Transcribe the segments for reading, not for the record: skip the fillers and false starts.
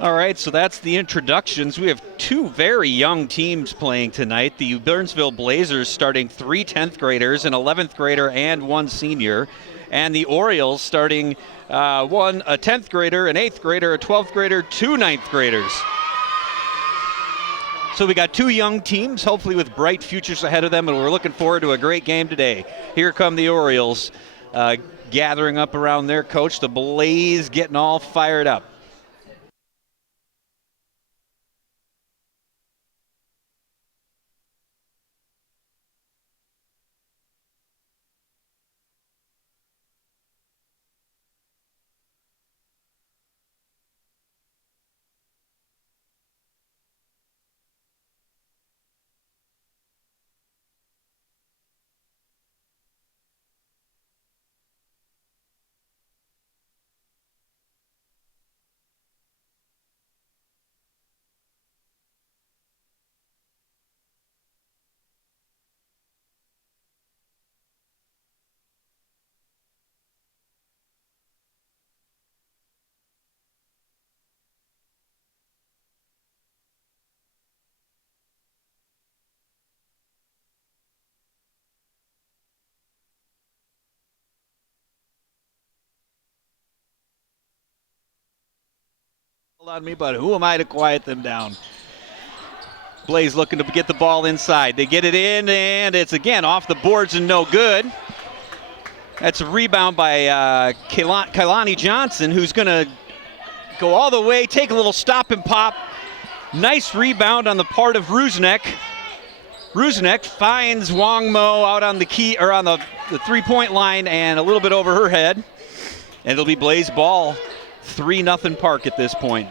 All right, so that's the introductions. We have two very young teams playing tonight. The Burnsville Blazers starting 3 10th graders, an 11th grader, and 1 senior. And the Orioles starting a 10th grader, an 8th grader, a 12th grader, 2 9th graders. So we got two young teams, hopefully with bright futures ahead of them, and we're looking forward to a great game today. Here come the Orioles gathering up around their coach, the Blaze getting all fired up. On me, but who am I to quiet them down? Blaze looking to get the ball inside. They get it in, and it's again off the boards and no good. That's a rebound by Kailani Johnson, who's going to go all the way, take a little stop and pop. Nice rebound on the part of Rusnak. Rusnak finds Wongmo out on the key or on the 3-point line and a little bit over her head. And it'll be Blaze ball. 3-0 Park at this point.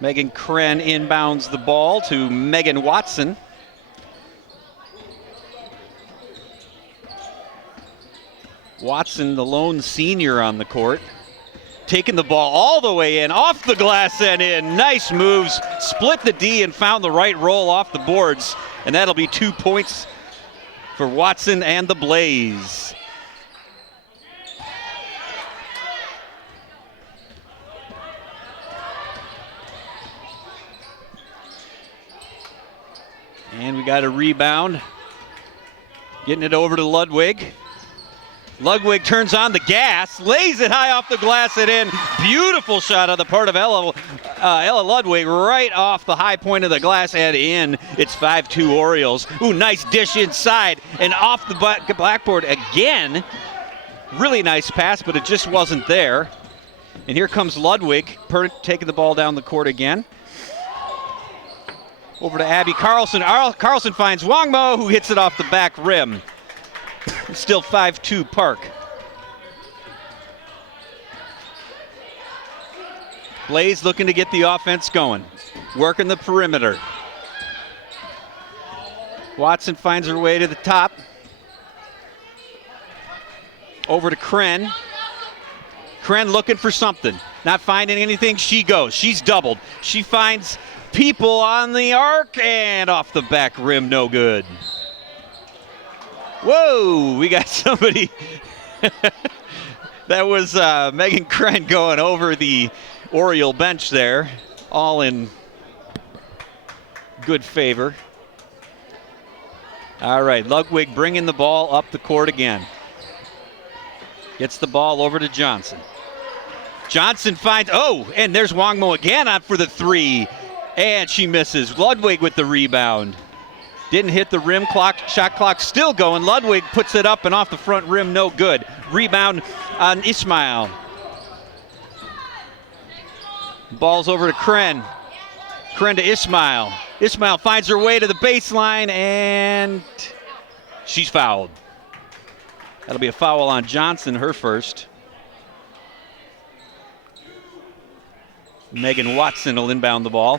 Megan Kren inbounds the ball to Megan Watson. Watson, the lone senior on the court, taking the ball all the way in, off the glass and in. Nice moves, split the D and found the right roll off the boards. And that'll be 2 points for Watson and the Blaze. And we got a rebound. Getting it over to Ludwig. Ludwig turns on the gas, lays it high off the glass and in. Beautiful shot on the part of Ella Ludwig, right off the high point of the glass and in. It's 5-2 Orioles. Ooh, nice dish inside and off the blackboard again. Really nice pass, but it just wasn't there. And here comes Ludwig, taking the ball down the court again. Over to Abby Carlson. Carlson finds Wongmo, who hits it off the back rim. Still 5-2 Park. Blaze looking to get the offense going. Working the perimeter. Watson finds her way to the top. Over to Kren. Kren looking for something. Not finding anything, she goes. She's doubled. She finds people on the arc and off the back rim, no good. Whoa, we got somebody. That was Megan Kren going over the Oriole bench there, all in good favor. All right, Ludwig bringing the ball up the court again. Gets the ball over to Johnson. Johnson finds, and there's Wongmo again out for the three. And she misses. Ludwig with the rebound. Didn't hit the rim clock. Shot clock still going. Ludwig puts it up and off the front rim. No good. Rebound on Ismail. Ball's over to Kren. Kren to Ismail. Ismail finds her way to the baseline and she's fouled. That'll be a foul on Johnson, her first. Megan Watson will inbound the ball.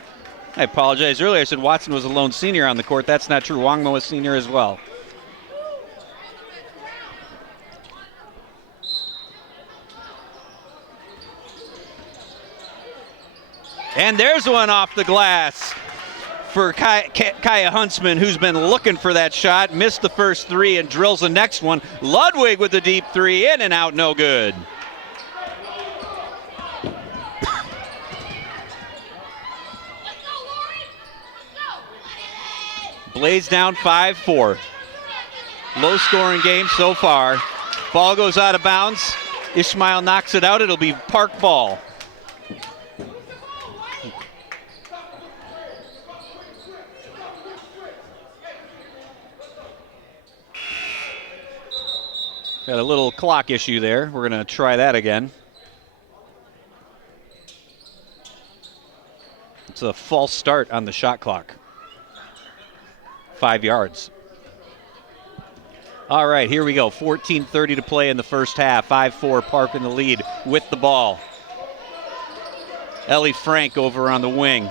I apologize. Earlier I said Watson was a lone senior on the court. That's not true. Wongmo was senior as well. And there's one off the glass for Kaya Huntsman, who's been looking for that shot. Missed the first three and drills the next one. Ludwig with the deep three, in and out, no good. Blaze down 5-4. Low-scoring game so far. Ball goes out of bounds. Ishmael knocks it out. It'll be Park ball. Got a little clock issue there. We're going to try that again. It's a false start on the shot clock. 5 yards. All right, here we go. 14:30 to play in the first half. 5-4, Park in the lead with the ball. Ellie Frank over on the wing.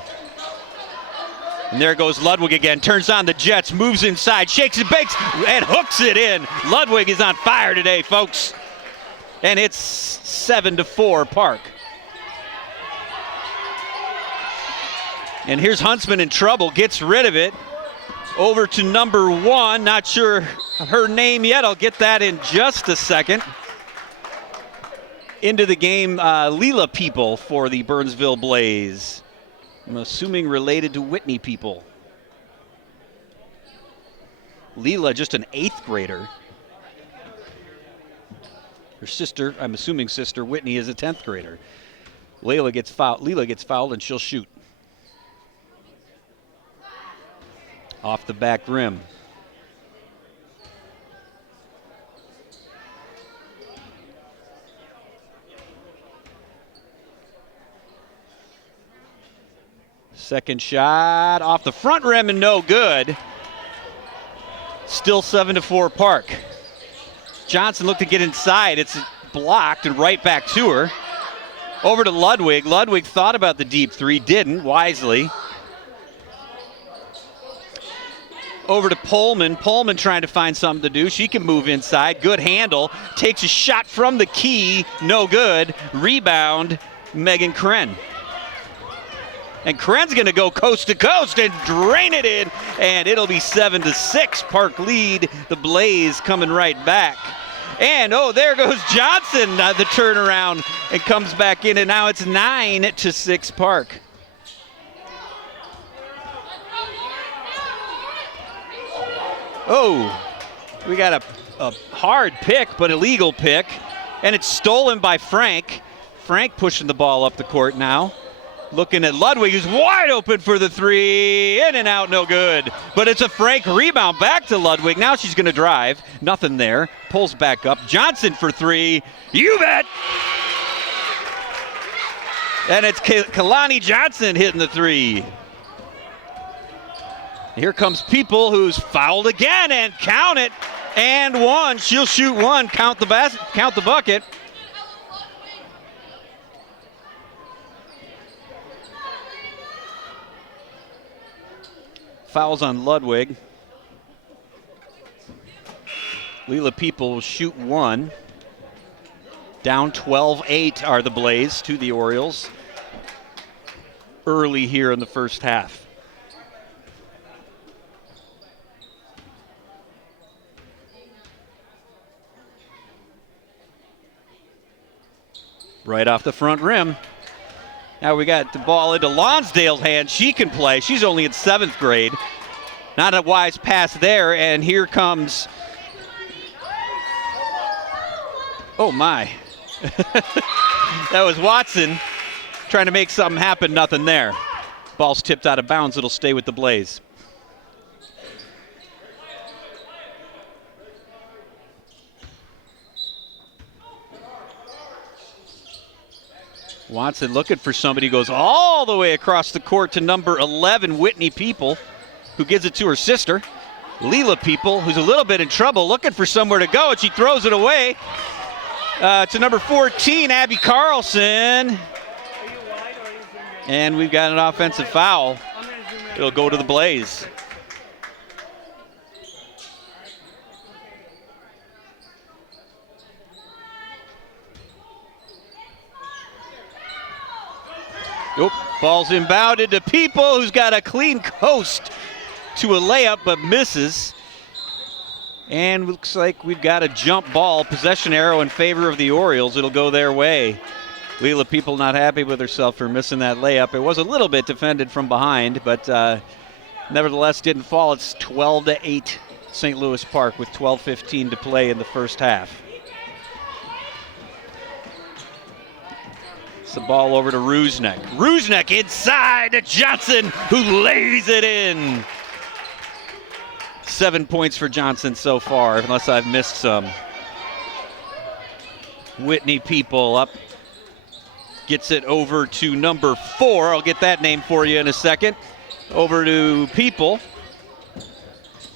And there goes Ludwig again. Turns on the jets, moves inside, shakes and bakes, and hooks it in. Ludwig is on fire today, folks. And it's 7-4, Park. And here's Huntsman in trouble, gets rid of it. Over to number 1, not sure her name yet. I'll get that in just a second. Into the game, Leela People for the Burnsville Blaze. I'm assuming related to Whitney People. Leela, just an 8th grader. Her sister, I'm assuming sister Whitney, is a 10th grader. Leela gets fouled and she'll shoot. Off the back rim. Second shot off the front rim and no good. Still 7-4 Park. Johnson looked to get inside. It's blocked and right back to her. Over to Ludwig. Ludwig thought about the deep three, didn't, wisely. Over to Pullman. Pullman trying to find something to do. She can move inside. Good handle. Takes a shot from the key. No good. Rebound, Megan Kren. And Kren's going to go coast to coast and drain it in. And it'll be 7-6. Park lead. The Blaze coming right back. And, oh, there goes Johnson, the turnaround, and comes back in. And now it's 9-6 Park. Oh, we got a hard pick, but illegal pick. And it's stolen by Frank. Frank pushing the ball up the court now. Looking at Ludwig, who's wide open for the three. In and out, no good. But it's a Frank rebound back to Ludwig. Now she's going to drive. Nothing there. Pulls back up. Johnson for three. You bet. And it's Kalani Johnson hitting the three. Here comes People, who's fouled again, and count it. And one. She'll shoot one. Count the bucket. Fouls on Ludwig. Leela People will shoot one. Down 12-8 are the Blaze to the Orioles. Early here in the first half. Right off the front rim. Now we got the ball into Lonsdale's hand. She can play. She's only in 7th grade. Not a wise pass there, and here comes... Oh, my. That was Watson trying to make something happen. Nothing there. Ball's tipped out of bounds. It'll stay with the Blaze. Watson looking for somebody, goes all the way across the court to number 11, Whitney People, who gives it to her sister, Leela People, who's a little bit in trouble, looking for somewhere to go, and she throws it away to number 14, Abby Carlson. And we've got an offensive foul. It'll go to the Blaze. Oop, ball's inbounded to People, who's got a clean coast to a layup but misses. And looks like we've got a jump ball, possession arrow in favor of the Orioles. It'll go their way. Leela People not happy with herself for missing that layup. It was a little bit defended from behind, but nevertheless didn't fall. It's 12-8 St. Louis Park with 12:15 to play in the first half. It's the ball over to Rusnak. Rusnak inside to Johnson, who lays it in. 7 points for Johnson so far, unless I've missed some. Whitney People up. Gets it over to number 4. I'll get that name for you in a second. Over to People.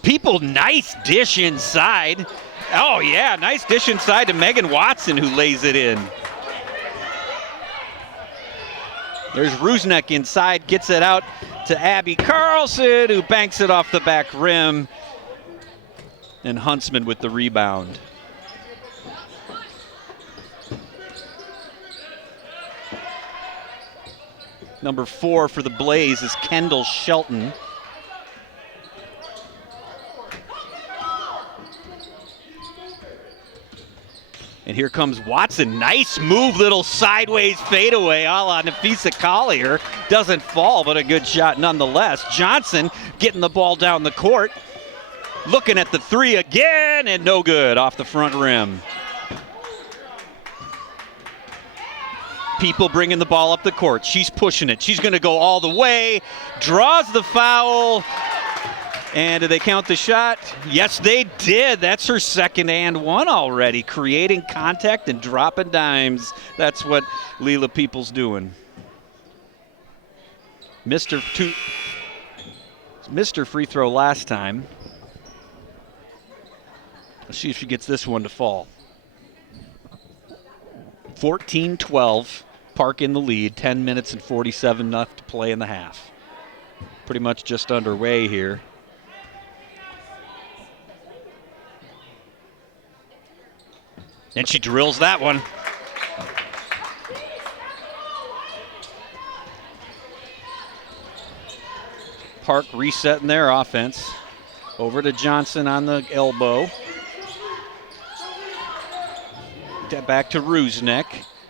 People, nice dish inside. Oh, yeah, nice dish inside to Megan Watson, who lays it in. There's Rusnak inside, gets it out to Abby Carlson, who banks it off the back rim. And Huntsman with the rebound. Number 4 for the Blaze is Kendall Shelton. And here comes Watson. Nice move, little sideways fadeaway a la Nafisa Collier. Doesn't fall, but a good shot nonetheless. Johnson getting the ball down the court. Looking at the 3 again, and no good off the front rim. People bringing the ball up the court. She's pushing it. She's going to go all the way. Draws the foul. And did they count the shot? Yes, they did. That's her second and one already. Creating contact and dropping dimes. That's what Leela People's doing. Mr. Free throw last time. Let's see if she gets this one to fall. 14-12. Park in the lead. 10 minutes and 47 left to play in the half. Pretty much just underway here. And she drills that one. Park resetting their offense. Over to Johnson on the elbow. Back to Rusnak.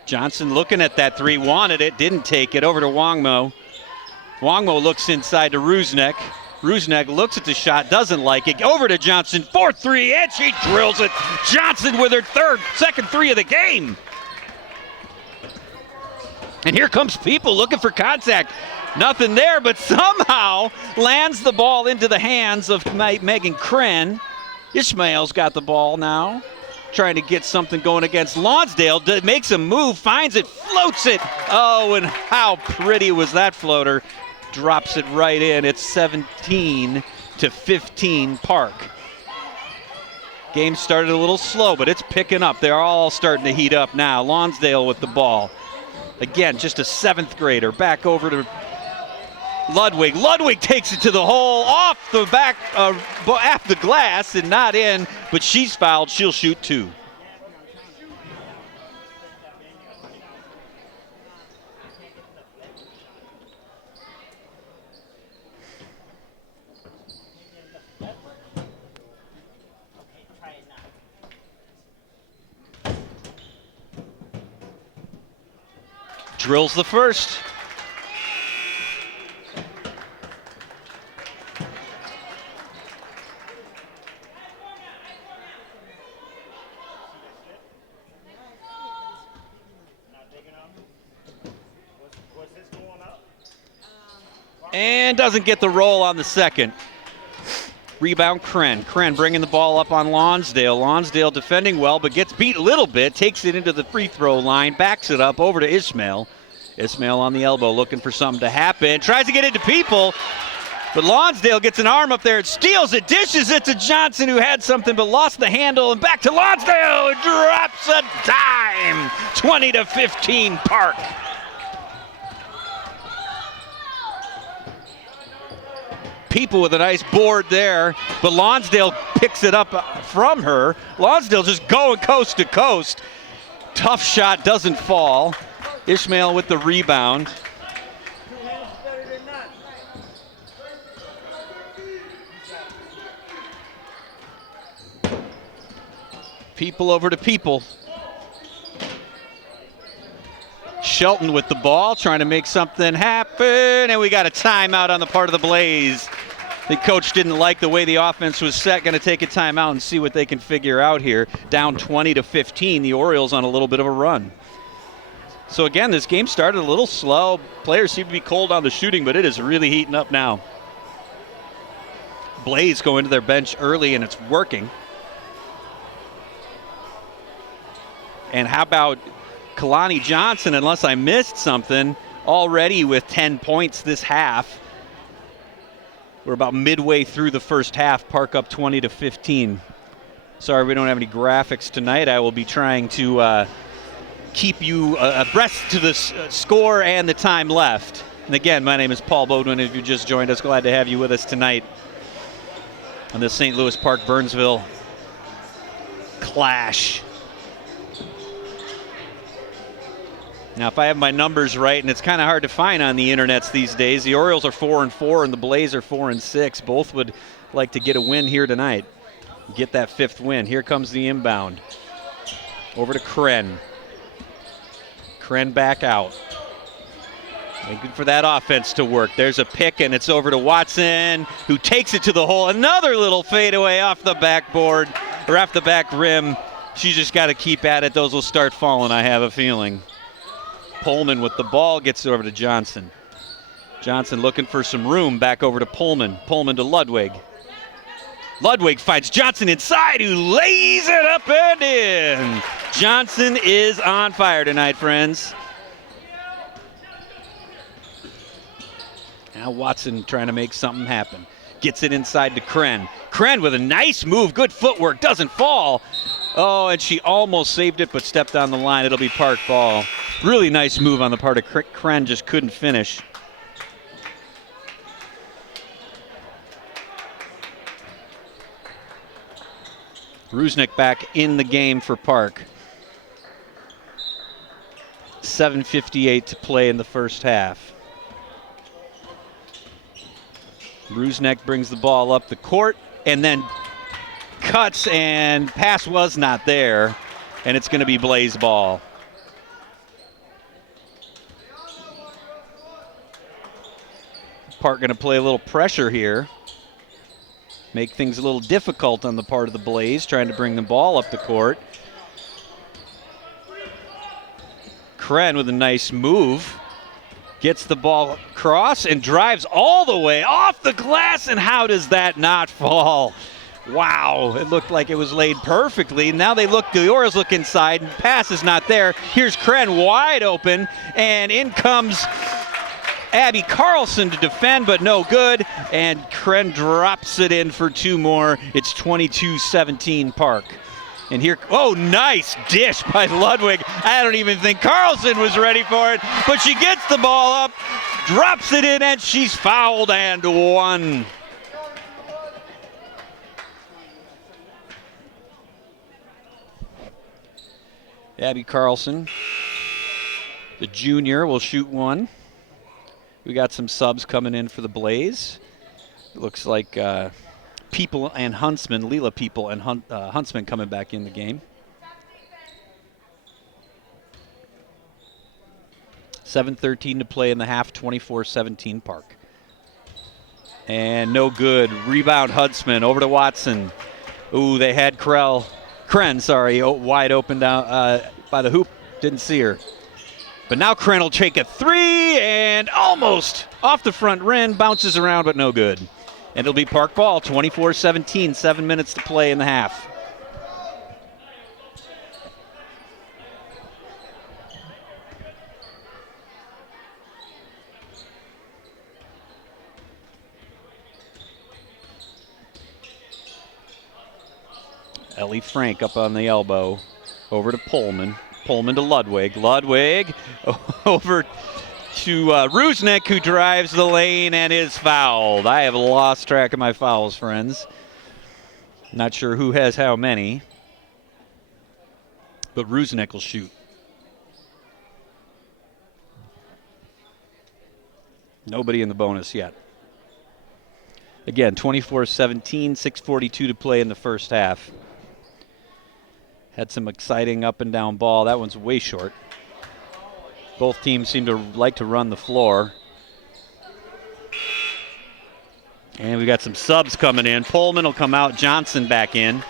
Johnson looking at that 3, wanted it, didn't take it. Over to Wongmo. Wongmo looks inside to Rusnak. Rusnak looks at the shot, doesn't like it. Over to Johnson, 4-3, and she drills it. Johnson with her second 3 of the game. And here comes People looking for contact. Nothing there, but somehow lands the ball into the hands of Megan Kren. Ishmael's got the ball now, trying to get something going against Lonsdale. Makes a move, finds it, floats it. Oh, and how pretty was that floater. Drops it right in. It's 17-15 Park. Game started a little slow, but it's picking up. They're all starting to heat up now. Lonsdale with the ball. Again, just a 7th grader. Back over to Ludwig. Ludwig takes it to the hole, off the back, off the glass and not in, but she's fouled. She'll shoot 2. Drills the first. And doesn't get the roll on the second. Rebound Kren. Kren bringing the ball up on Lonsdale. Lonsdale defending well, but gets beat a little bit. Takes it into the free throw line. Backs it up over to Ishmael. Ishmael on the elbow looking for something to happen. Tries to get into People. But Lonsdale gets an arm up there and steals it. Dishes it to Johnson, who had something but lost the handle. And back to Lonsdale, who drops a dime. 20-15 Park. People with a nice board there, but Lonsdale picks it up from her. Lonsdale just going coast to coast. Tough shot, doesn't fall. Ishmael with the rebound. People over to people. Shelton with the ball, trying to make something happen, and we got a timeout on the part of the Blaze. The coach didn't like the way the offense was set. Going to take a timeout and see what they can figure out here. Down 20-15, the Orioles on a little bit of a run. So again, this game started a little slow. Players seem to be cold on the shooting, but it is really heating up now. Blaze go into their bench early, and it's working. And how about Kalani Johnson, unless I missed something, already with 10 points this half. We're about midway through the first half. Park up 20-15. Sorry we don't have any graphics tonight. I will be trying to keep you abreast to the score and the time left. And again, my name is Paul Bodwin. If you just joined us, glad to have you with us tonight on the St. Louis Park-Burnsville clash. Now, if I have my numbers right, and it's kind of hard to find on the internets these days, the Orioles are 4-4 and the Blaze are 4-6. Both would like to get a win here tonight. Get that fifth win. Here comes the inbound. Over to Kren. Kren back out. Looking for that offense to work. There's a pick, and it's over to Watson, who takes it to the hole. Another little fadeaway off the backboard, or off the back rim. She's just got to keep at it. Those will start falling, I have a feeling. Pullman with the ball, gets it over to Johnson. Johnson looking for some room, back over to Pullman. Pullman to Ludwig. Ludwig finds Johnson inside, who lays it up and in. Johnson is on fire tonight, friends. Now Watson trying to make something happen. Gets it inside to Kren. Kren with a nice move, good footwork, doesn't fall. Oh, and she almost saved it, but stepped on the line. It'll be Park ball. Really nice move on the part of Kren, just couldn't finish. Rusnick back in the game for Park. 7:58 to play in the first half. Rusnick brings the ball up the court and then cuts, and pass was not there, and it's going to be Blaze ball. Park going to play a little pressure here. Make things a little difficult on the part of the Blaze, trying to bring the ball up the court. Kren with a nice move. Gets the ball across and drives all the way off the glass, and how does that not fall? Wow, it looked like it was laid perfectly. Now the Orioles look inside, and pass is not there. Here's Kren wide open, and in comes Abby Carlson to defend, but no good. And Kren drops it in for two more. It's 22-17 Park. And here, oh, nice dish by Ludwig. I don't even think Carlson was ready for it, but she gets the ball up, drops it in, and she's fouled and one. Abby Carlson, the junior, will shoot one. We got some subs coming in for the Blaze. It looks like People and Huntsman, Leela People and Huntsman coming back in the game. 7:13 to play in the half, 24-17 Park. And no good. Rebound Huntsman over to Watson. Ooh, they had Kren, wide open down by the hoop. Didn't see her. But now Kren will take a three, and almost off the front rim, bounces around, but no good. And it'll be Park ball, 24-17, 7 minutes to play in the half. Ellie Frank up on the elbow, over to Pullman. Pullman to Ludwig. Ludwig over to Rusnick, who drives the lane and is fouled. I have lost track of my fouls, friends. Not sure who has how many, but Rusnick will shoot. Nobody in the bonus yet. Again, 24-17, 6:42 to play in the first half. Had some exciting up and down ball. That one's way short. Both teams seem to like to run the floor. And we got some subs coming in. Pullman will come out, Johnson back in.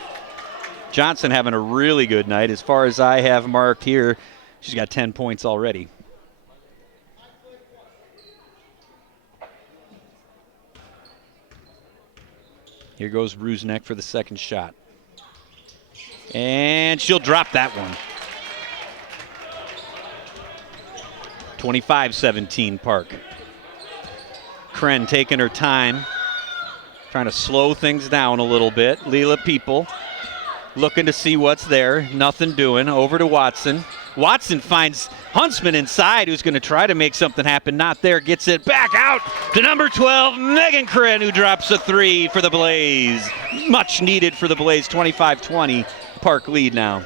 Johnson having a really good night. As far as I have marked here, she's got 10 points already. Here goes Rusnak for the second shot. And she'll drop that one. 25-17 Park. Kren taking her time, trying to slow things down a little bit. Leela People looking to see what's there. Nothing doing. Over to Watson. Watson finds Huntsman inside, who's going to try to make something happen. Not there. Gets it back out to number 12, Megan Kren, who drops a three for the Blaze. Much needed for the Blaze. 25-20. Park lead now.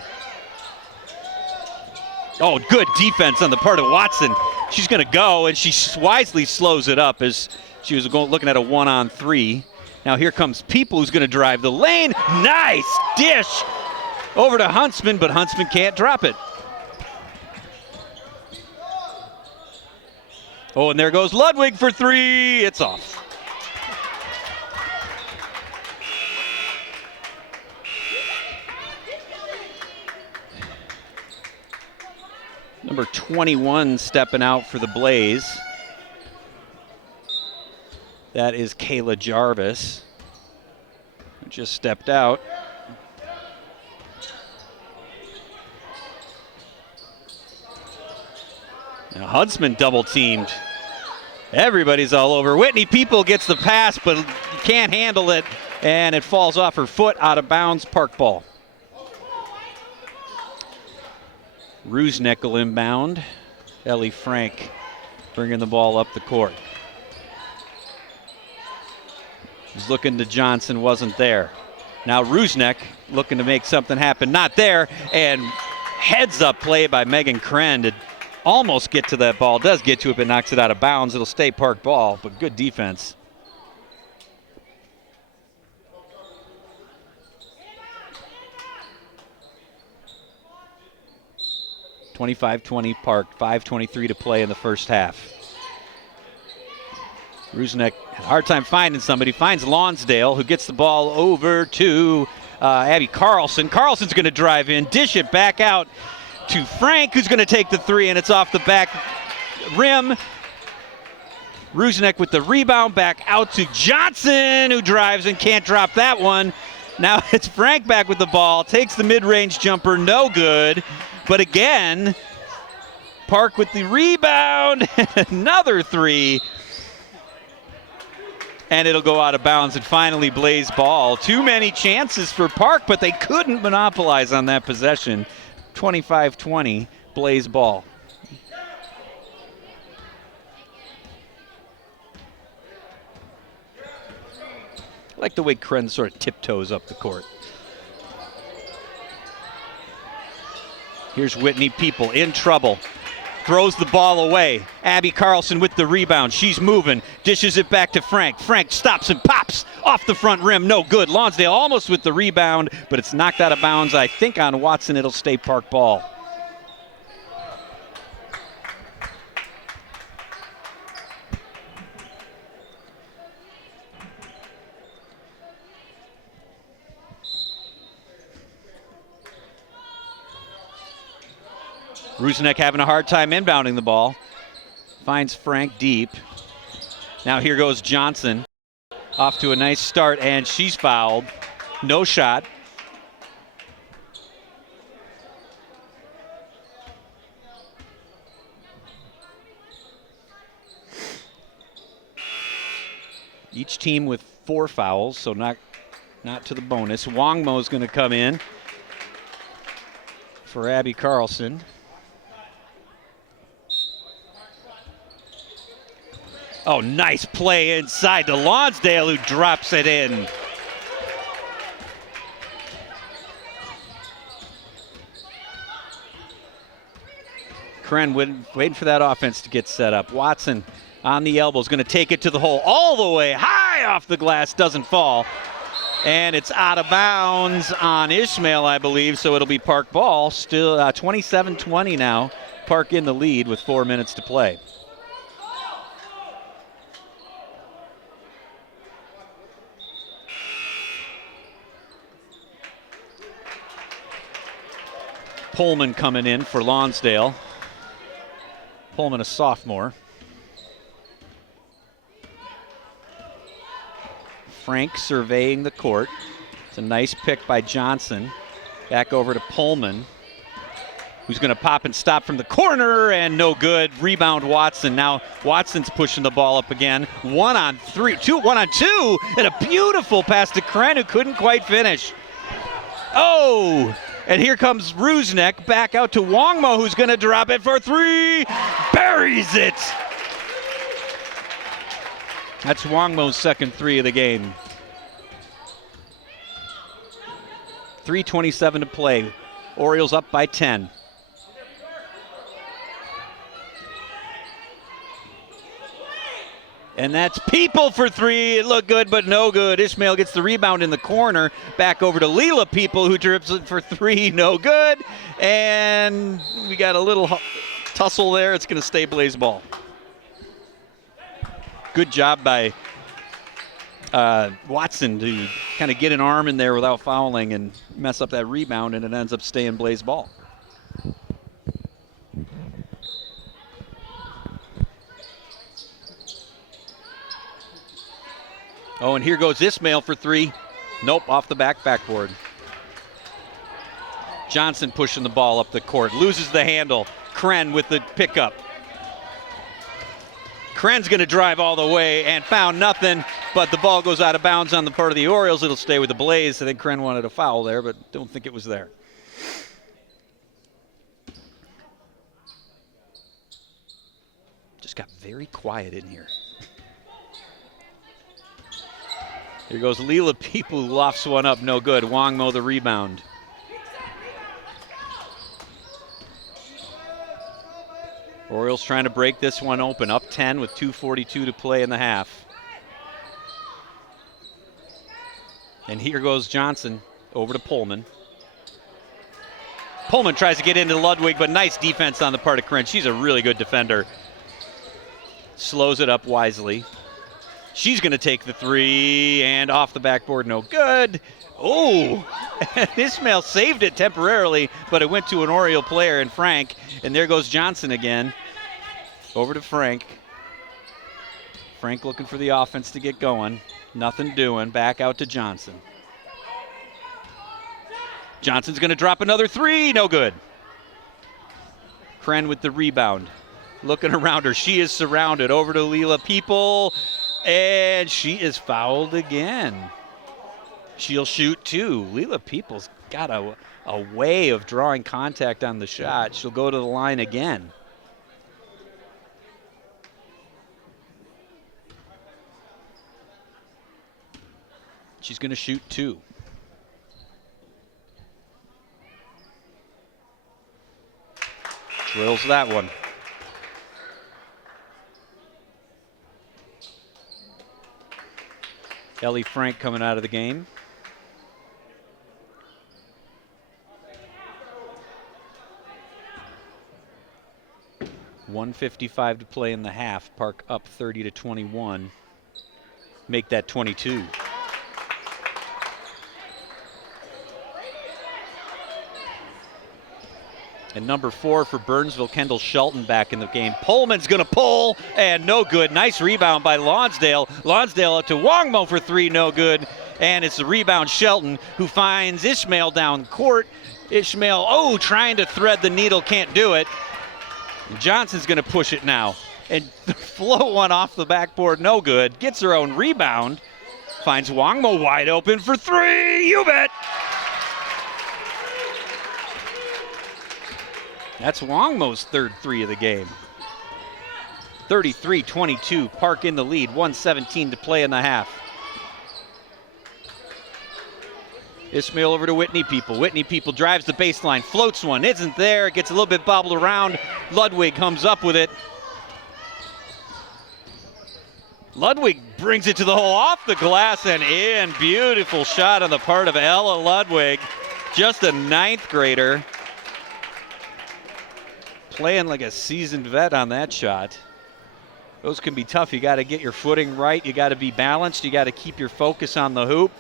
Oh, good defense on the part of Watson. She's going to go, and she wisely slows it up as she was looking at a 1-on-3. Now here comes People, who's going to drive the lane. Nice dish over to Huntsman, but Huntsman can't drop it. Oh, and there goes Ludwig for three. It's off. Number 21 stepping out for the Blaze. That is Kayla Jarvis, who just stepped out. Now Huntsman double teamed. Everybody's all over. Whitney People gets the pass, but can't handle it, and it falls off her foot, out of bounds. Park ball. Rusnak will inbound. Ellie Frank bringing the ball up the court. She's looking to Johnson, wasn't there. Now Rusnak looking to make something happen, not there, and heads up play by Megan Kren to almost get to that ball. Does get to it, but knocks it out of bounds. It'll stay Park ball, but good defense. (25-20) Park, 5:23 to play in the first half. Rusnak had a hard time finding somebody, finds Lonsdale, who gets the ball over to Abby Carlson. Carlson's going to drive in, dish it back out to Frank, who's going to take the three, and it's off the back rim. Rusnak with the rebound, back out to Johnson, who drives and can't drop that one. Now it's Frank back with the ball, takes the mid-range jumper, no good. But again, Park with the rebound, another three. And it'll go out of bounds, and finally Blaze ball. Too many chances for Park, but they couldn't monopolize on that possession. 25-20, Blaze ball. I like the way Kren sort of tiptoes up the court. Here's Whitney People in trouble. Throws the ball away. Abby Carlson with the rebound. She's moving. Dishes it back to Frank. Frank stops and pops off the front rim. No good. Lonsdale almost with the rebound, but it's knocked out of bounds. I think on Watson it'll stay Park ball. Rusnak having a hard time inbounding the ball. Finds Frank deep. Now here goes Johnson. Off to a nice start, and she's fouled. No shot. Each team with 4 fouls, so not to the bonus. Wongmo's going to come in for Abby Carlson. Oh, nice play inside to Lonsdale, who drops it in. Kren waiting for that offense to get set up. Watson on the elbow is going to take it to the hole all the way high off the glass, doesn't fall. And it's out of bounds on Ishmael, I believe, so it'll be Park ball. Still 27-20 now. Park in the lead with 4 minutes to play. Pullman coming in for Lonsdale. Pullman, a sophomore. Frank surveying the court. It's a nice pick by Johnson. Back over to Pullman, who's going to pop and stop from the corner, and no good. Rebound Watson. Now Watson's pushing the ball up again. 1 on 3, 1 on 2, and a beautiful pass to Kren, who couldn't quite finish. Oh, and here comes Rusnek back out to Wongmo, who's going to drop it for 3. Buries it. That's Wongmo's second 3 of the game. 3:27 to play. Orioles up by 10. And that's People for 3. It looked good, but no good. Ishmael gets the rebound in the corner. Back over to Leela People, who drips it for 3. No good. And we got a little tussle there. It's going to stay Blaze ball. Good job by Watson to kind of get an arm in there without fouling and mess up that rebound, and it ends up staying Blaze ball. Oh, and here goes Ishmael for 3. Nope, off the backboard. Johnson pushing the ball up the court. Loses the handle. Kren with the pickup. Kren's going to drive all the way and found nothing, but the ball goes out of bounds on the part of the Orioles. It'll stay with the Blaze. I think Kren wanted a foul there, but don't think it was there. Just got very quiet in here. Here goes Leela People, who lofts one up, no good. Wongmo the rebound. Orioles trying to break this one open, up 10 with 2:42 to play in the half. And here goes Johnson over to Pullman. Pullman tries to get into Ludwig, but nice defense on the part of Kren. She's a really good defender. Slows it up wisely. She's going to take the 3, and off the backboard, no good. Oh, Ishmael saved it temporarily, but it went to an Oriole player in Frank. And there goes Johnson again. Over to Frank. Frank looking for the offense to get going. Nothing doing. Back out to Johnson. Johnson's going to drop another 3. No good. Kren with the rebound. Looking around her. She is surrounded. Over to Leela People. And she is fouled again. She'll shoot 2. Leela People's got a way of drawing contact on the shot. She'll go to the line again. She's going to shoot 2. Drills that one. Ellie Frank coming out of the game. .155 to play in the half. Park up 30-21. Make that 22. And number 4 for Burnsville, Kendall Shelton back in the game. Pullman's going to pull, and no good. Nice rebound by Lonsdale. Lonsdale up to Wongmo for 3, no good. And it's the rebound Shelton, who finds Ishmael down court. Ishmael, trying to thread the needle, can't do it. Johnson's going to push it now. And float one off the backboard, no good. Gets her own rebound. Finds Wongmo wide open for 3, you bet. That's Wongmo's third 3 of the game. 33-22, Park in the lead, 1:17 to play in the half. Ishmael over to Whitney People. Whitney People drives the baseline, floats one, isn't there, gets a little bit bobbled around. Ludwig comes up with it. Ludwig brings it to the hole, off the glass and in. Beautiful shot on the part of Ella Ludwig. Just a 9th grader. Playing like a seasoned vet on that shot. Those can be tough. You got to get your footing right. You got to be balanced. You got to keep your focus on the hoop.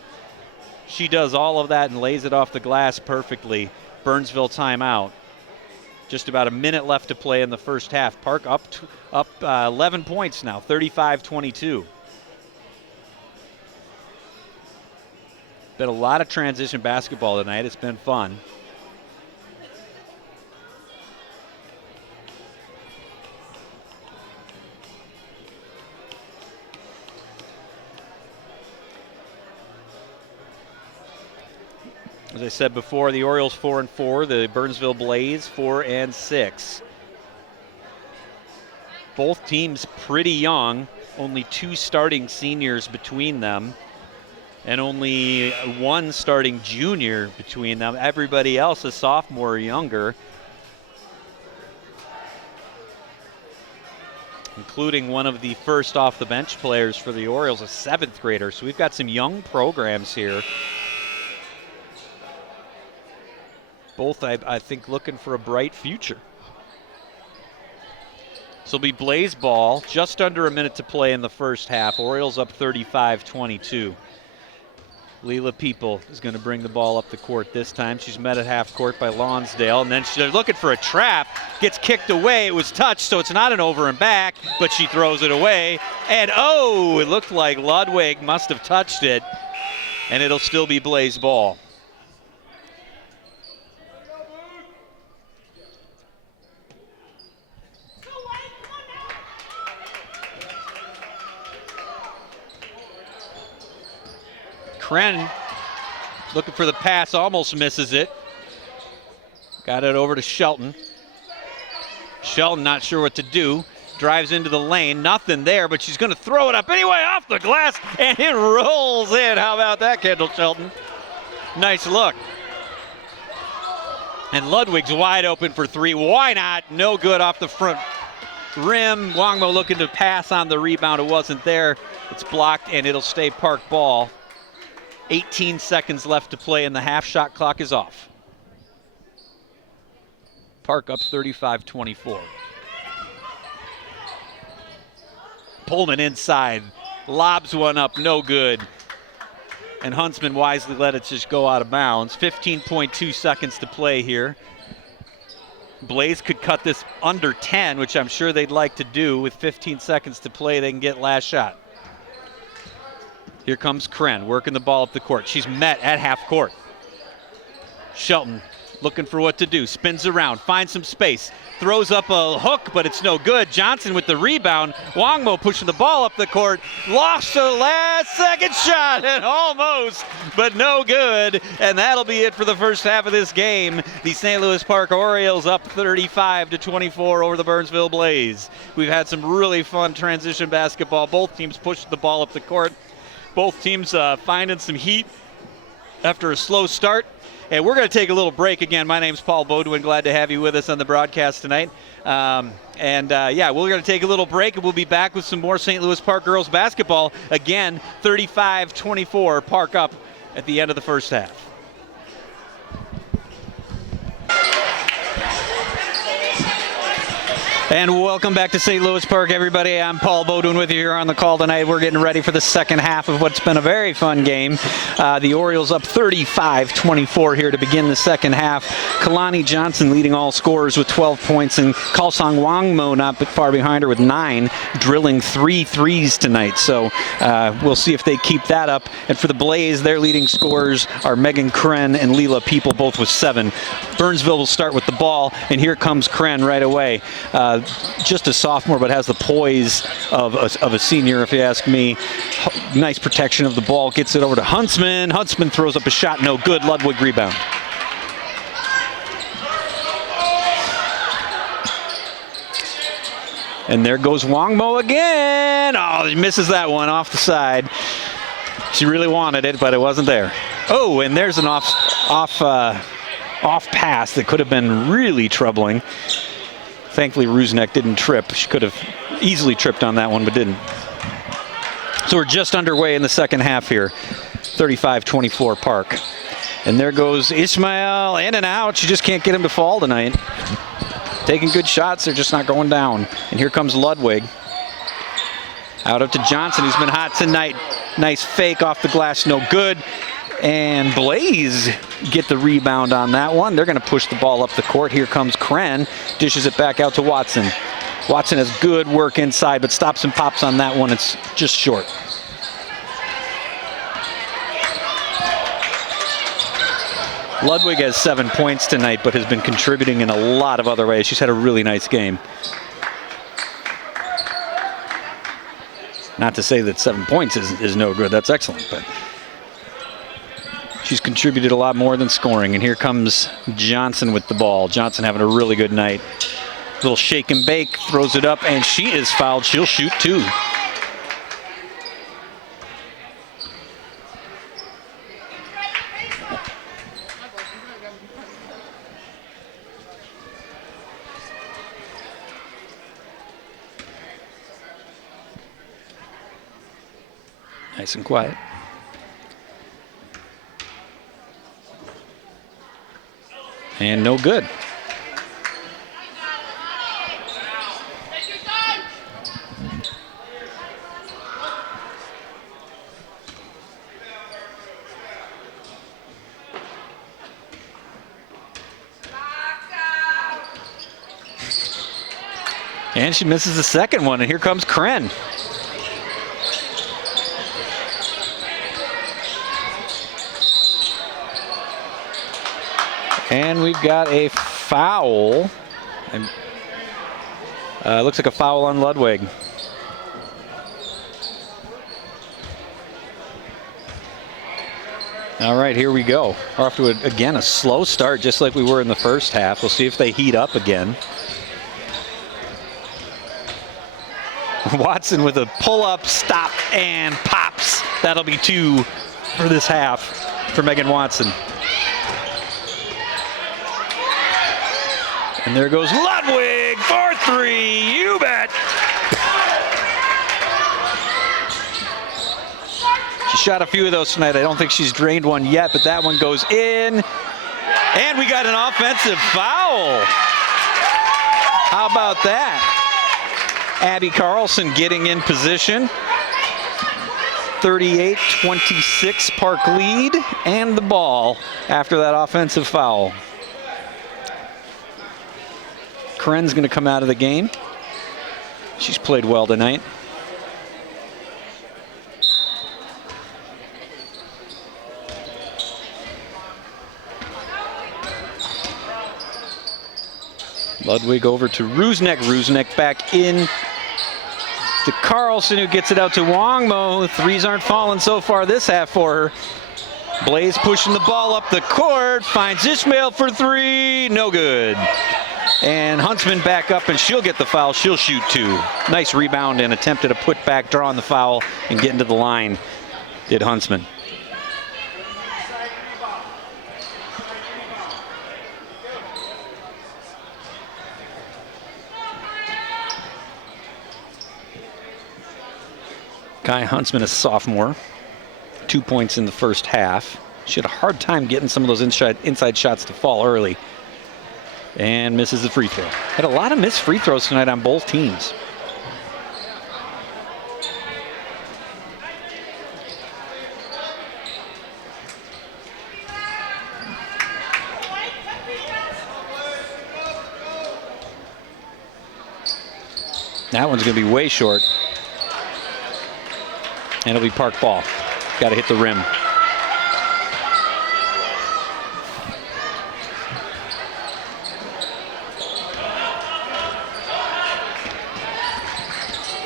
She does all of that and lays it off the glass perfectly. Burnsville timeout. Just about a minute left to play in the first half. Park up 11 points now, 35-22. Been a lot of transition basketball tonight. It's been fun. As I said before, the Orioles 4-4, the Burnsville Blaze 4-6. Both teams pretty young, only 2 starting seniors between them, and only 1 starting junior between them. Everybody else is sophomore or younger, including one of the first off the bench players for the Orioles, a 7th grader. So we've got some young programs here. Both, I think, looking for a bright future. This will be Blaze ball, just under a minute to play in the first half. Orioles up 35-22. Leela People is going to bring the ball up the court this time. She's met at half court by Lonsdale, and then she's looking for a trap. Gets kicked away. It was touched, so it's not an over and back, but she throws it away. And oh, it looked like Ludwig must have touched it, and it'll still be Blaze ball. Kren looking for the pass, almost misses it. Got it over to Shelton. Shelton not sure what to do. Drives into the lane, nothing there, but she's going to throw it up anyway off the glass, and it rolls in. How about that, Kendall Shelton? Nice look. And Ludwig's wide open for 3. Why not? No good off the front rim. Wangmo looking to pass on the rebound. It wasn't there. It's blocked, and it'll stay Park ball. 18 seconds left to play, and the half shot clock is off. Park up 35-24. Pullman inside, lobs one up, no good. And Huntsman wisely let it just go out of bounds. 15.2 seconds to play here. Blaze could cut this under 10, which I'm sure they'd like to do. With 15 seconds to play, they can get last shot. Here comes Kren, working the ball up the court. She's met at half court. Shelton looking for what to do. Spins around, finds some space. Throws up a hook, but it's no good. Johnson with the rebound. Wangmo pushing the ball up the court. Lost the last second shot, and almost, but no good. And that'll be it for the first half of this game. The St. Louis Park Orioles up 35-24 over the Burnsville Blaze. We've had some really fun transition basketball. Both teams pushed the ball up the court. Both teams finding some heat after a slow start. And we're going to take a little break again. My name's Paul Beaudoin. Glad to have you with us on the broadcast tonight. We're going to take a little break, and we'll be back with some more St. Louis Park girls basketball. Again, 35-24, Park up at the end of the first half. And welcome back to St. Louis Park, everybody. I'm Paul Beaudoin with you here on the call tonight. We're getting ready for the second half of what's been a very fun game. The Orioles up 35-24 here to begin the second half. Kalani Johnson leading all scorers with 12 points, and Kalsong Wangmo not far behind her with 9, drilling 3 threes tonight. So we'll see if they keep that up. And for the Blaze, their leading scorers are Megan Kren and Leela People, both with 7. Burnsville will start with the ball, and here comes Kren right away. Just a sophomore, but has the poise of a senior, if you ask me. Nice protection of the ball. Gets it over to Huntsman. Huntsman throws up a shot. No good. Ludwig rebound. And there goes Wangmo again. Oh, he misses that one off the side. She really wanted it, but it wasn't there. Oh, and there's an off pass that could have been really troubling. Thankfully, Rusnak didn't trip. She could have easily tripped on that one, but didn't. So we're just underway in the second half here. 35-24 Park. And there goes Ishmael, in and out. You just can't get him to fall tonight. Taking good shots, they're just not going down. And here comes Ludwig. Out up to Johnson, who's been hot tonight. Nice fake off the glass, no good. And Blaze get the rebound on that one. They're going to push the ball up the court. Here comes Kren, dishes it back out to Watson. Watson has good work inside, but stops and pops on that one. It's just short. Ludwig has 7 points tonight, but has been contributing in a lot of other ways. She's had a really nice game. Not to say that 7 points is no good. That's excellent, but she's contributed a lot more than scoring. And here comes Johnson with the ball. Johnson having a really good night. Little shake and bake, throws it up, and she is fouled. She'll shoot two. Nice and quiet. And no good. And she misses the second one, and here comes Kren. And we've got a foul. Looks like a foul on Ludwig. All right, here we go. We're off to, again, a slow start, just like we were in the first half. We'll see if they heat up again. Watson with a pull-up, stop, and pops. That'll be two for this half for Megan Watson. And there goes Ludwig for three. You bet. She shot a few of those tonight. I don't think she's drained one yet, but that one goes in. And we got an offensive foul. How about that? Abby Carlson getting in position. 38-26 Park lead, and the ball after that offensive foul. Kren's going to come out of the game. She's played well tonight. Ludwig over to Rusnek. Rusnek back in to Carlson, who gets it out to Wongmo. Threes aren't falling so far this half for her. Blaze pushing the ball up the court. Finds Ishmael for three. No good. And Huntsman back up, and she'll get the foul. She'll shoot two. Nice rebound and attempted a put back, drawing the foul and getting to the line. Did Huntsman. Kai Huntsman, a sophomore. 2 points in the first half. She had a hard time getting some of those inside shots to fall early. And misses the free throw. Had a lot of missed free throws tonight on both teams. That one's going to be way short. And it'll be Park ball. Got to hit the rim.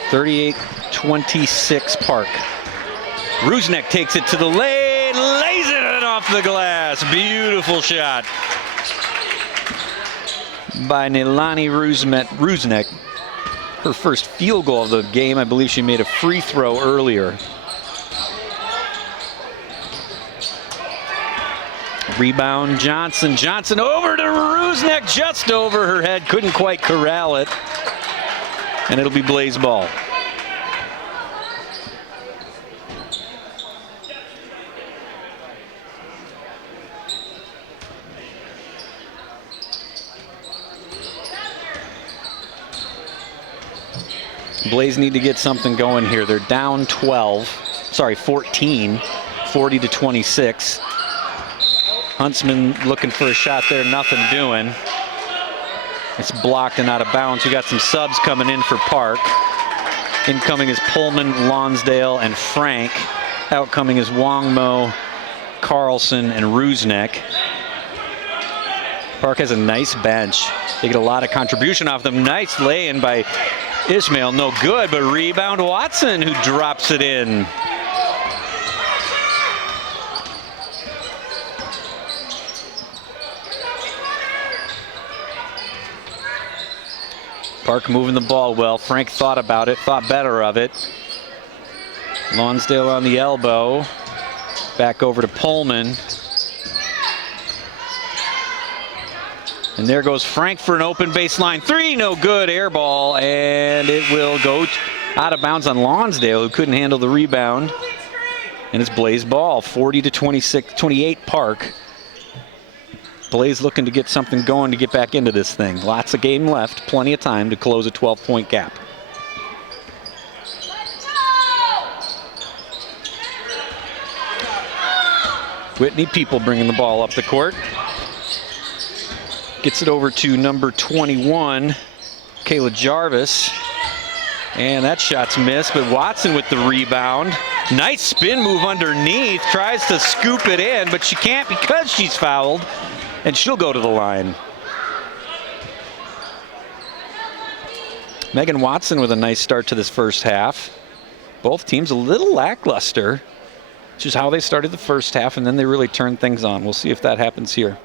(38-26) Park. Rusnek takes it to the lane, lays it off the glass. Beautiful shot by Nilani Rusnek. Her first field goal of the game. I believe she made a free throw earlier. Rebound Johnson. Johnson over to Rusnek, just over her head. Couldn't quite corral it. And it'll be Blaze ball. Blaze need to get something going here. They're down 14, 40-26. Huntsman looking for a shot there, nothing doing. It's blocked and out of bounds. We got some subs coming in for Park. Incoming is Pullman, Lonsdale, and Frank. Outcoming is Wongmo, Carlson, and Rusnek. Park has a nice bench. They get a lot of contribution off them. Nice lay-in by Ishmael, no good, but rebound Watson, who drops it in. Park moving the ball well. Frank thought about it, thought better of it. Lonsdale on the elbow. Back over to Pullman. And there goes Frank for an open baseline three. No good, air ball, and it will go out of bounds on Lonsdale, who couldn't handle the rebound. And it's Blaze ball, 40-28 Park. Blaze looking to get something going to get back into this thing. Lots of game left, plenty of time to close a 12-point gap. Whitney People bringing the ball up the court. Gets it over to number 21, Kayla Jarvis. And that shot's missed, but Watson with the rebound. Nice spin move underneath, tries to scoop it in, but she can't because she's fouled. And she'll go to the line. Megan Watson with a nice start to this first half. Both teams a little lackluster, which is how they started the first half, and then they really turned things on. We'll see if that happens here.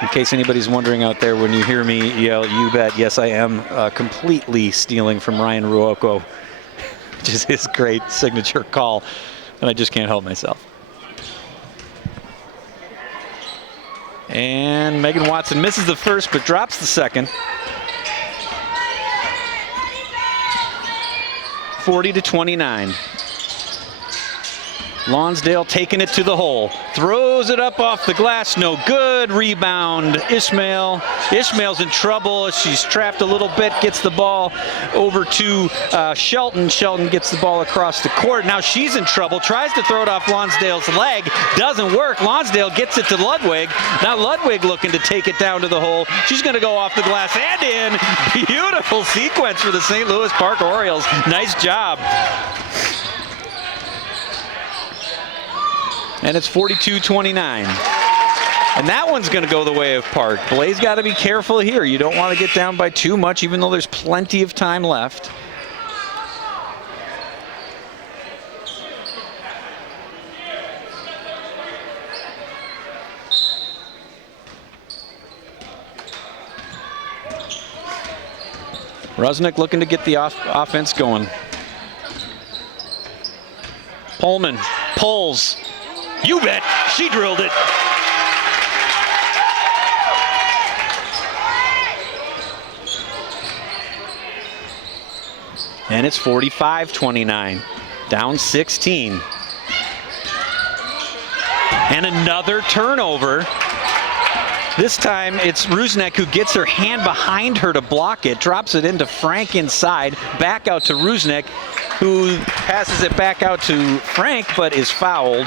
In case anybody's wondering out there, when you hear me yell, "You bet," yes, I am completely stealing from Ryan Ruocco, which is his great signature call, and I just can't help myself. And Megan Watson misses the first, but drops the second. 40-29. Lonsdale taking it to the hole. Throws it up off the glass, no good. Rebound, Ishmael. Ishmael's in trouble. She's trapped a little bit, gets the ball over to Shelton. Shelton gets the ball across the court. Now she's in trouble, tries to throw it off Lonsdale's leg. Doesn't work. Lonsdale gets it to Ludwig. Now Ludwig looking to take it down to the hole. She's going to go off the glass and in. Beautiful sequence for the St. Louis Park Orioles. Nice job. And it's 42-29. And that one's going to go the way of Park. Blaze got to be careful here. You don't want to get down by too much, even though there's plenty of time left. Rusnek looking to get the offense going. Pullman pulls. You bet, she drilled it. And it's 45-29, down 16. And another turnover. This time it's Rusnek who gets her hand behind her to block it, drops it into Frank inside, back out to Rusnek, who passes it back out to Frank, but is fouled.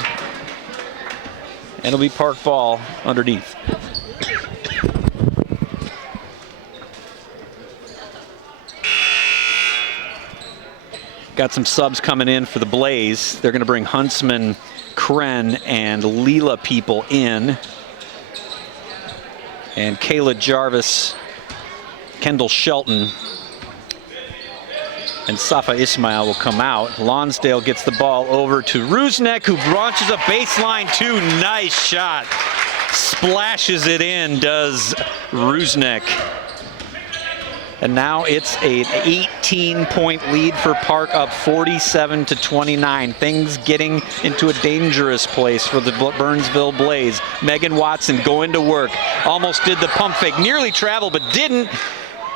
And it'll be Park ball underneath. Got some subs coming in for the Blaze. They're going to bring Huntsman, Kren, and Leela People in. And Kayla Jarvis, Kendall Shelton, and Safa Ismail will come out. Lonsdale gets the ball over to Rusnek, who launches a baseline two. Nice shot. Splashes it in, does Rusnek. And now it's an 18-point lead for Park, up 47-29. Things getting into a dangerous place for the Burnsville Blaze. Megan Watson going to work. Almost did the pump fake, nearly traveled, but didn't.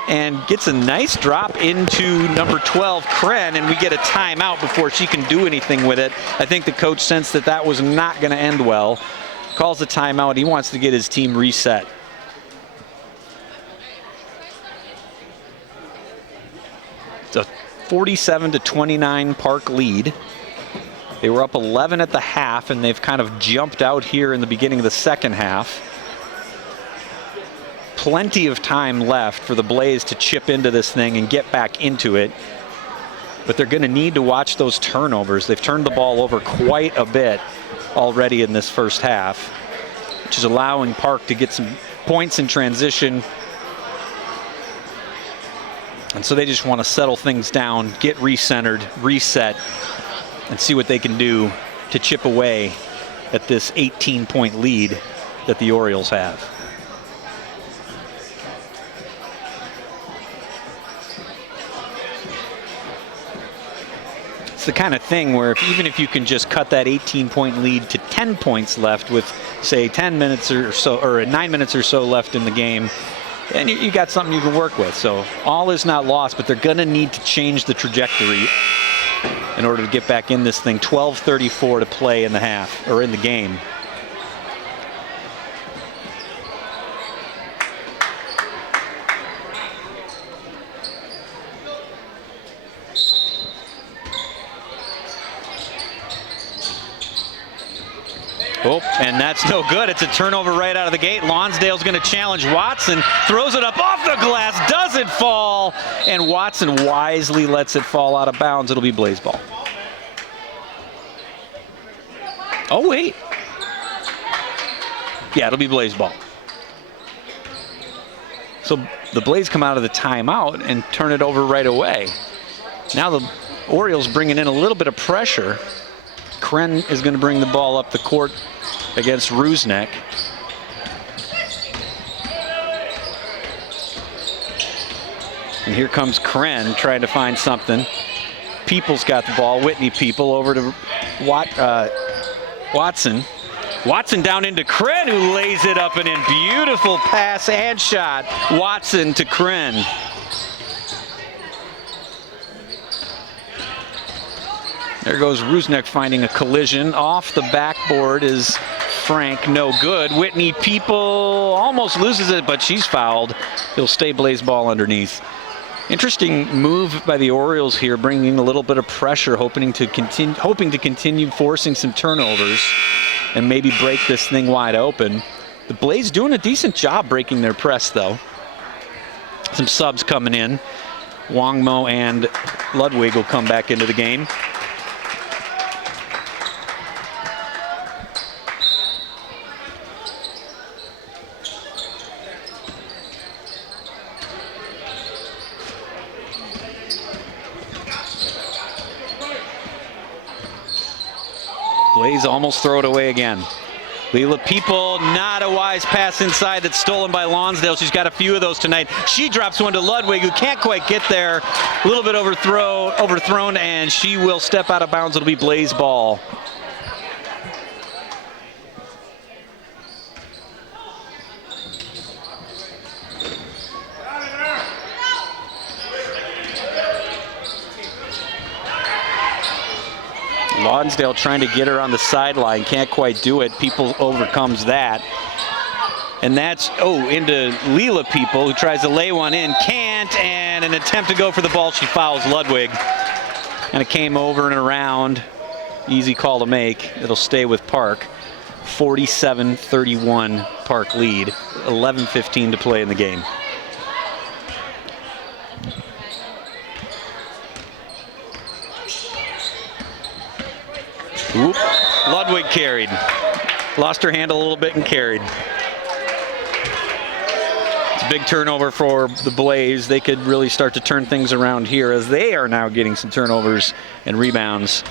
and gets a nice drop into number 12, Kren, and we get a timeout before she can do anything with it. I think the coach sensed that that was not going to end well. Calls the timeout. He wants to get his team reset. It's a 47-29 Park lead. They were up 11 at the half, and they've kind of jumped out here in the beginning of the second half. Plenty of time left for the Blaze to chip into this thing and get back into it. But they're going to need to watch those turnovers. They've turned the ball over quite a bit already in this first half, which is allowing Park to get some points in transition. And so they just want to settle things down, get recentered, reset, and see what they can do to chip away at this 18-point lead that the Orioles have. It's the kind of thing where even if you can just cut that 18-point lead to 10 points left with, say, 10 minutes or so, or 9 minutes or so left in the game, and you got something you can work with. So all is not lost, but they're going to need to change the trajectory in order to get back in this thing. 12:34 to play in the half, or in the game. Oh, and that's no good. It's a turnover right out of the gate. Lonsdale's going to challenge Watson. Throws it up off the glass. Doesn't fall. And Watson wisely lets it fall out of bounds. It'll be Blaze ball. Oh, wait. Yeah, it'll be Blaze ball. So the Blaze come out of the timeout and turn it over right away. Now the Orioles bringing in a little bit of pressure. Kren is going to bring the ball up the court against Rusnak. And here comes Kren trying to find something. People's got the ball. Whitney People over to Watson. Watson down into Kren, who lays it up and in. Beautiful pass and shot. Watson to Kren. There goes Rusnak finding a collision. Off the backboard is Frank, no good. Whitney People almost loses it, but she's fouled. He'll stay Blaze ball underneath. Interesting move by the Orioles here, bringing a little bit of pressure, hoping to continue forcing some turnovers and maybe break this thing wide open. The Blaze doing a decent job breaking their press, though. Some subs coming in. Wongmo and Ludwig will come back into the game. Blaze almost throw it away again. Leela People, not a wise pass inside that's stolen by Lonsdale. She's got a few of those tonight. She drops one to Ludwig, who can't quite get there. A little bit overthrown, and she will step out of bounds. It'll be Blaze ball. Lonsdale trying to get her on the sideline, can't quite do it. People overcomes that. And that's, into Leela People, who tries to lay one in, can't, and an attempt to go for the ball, she fouls Ludwig. And it came over and around. Easy call to make. It'll stay with Park. 47-31 Park lead. 11:15 to play in the game. Oop. Ludwig carried. Lost her handle a little bit and carried. It's a big turnover for the Blaze. They could really start to turn things around here, as they are now getting some turnovers and rebounds.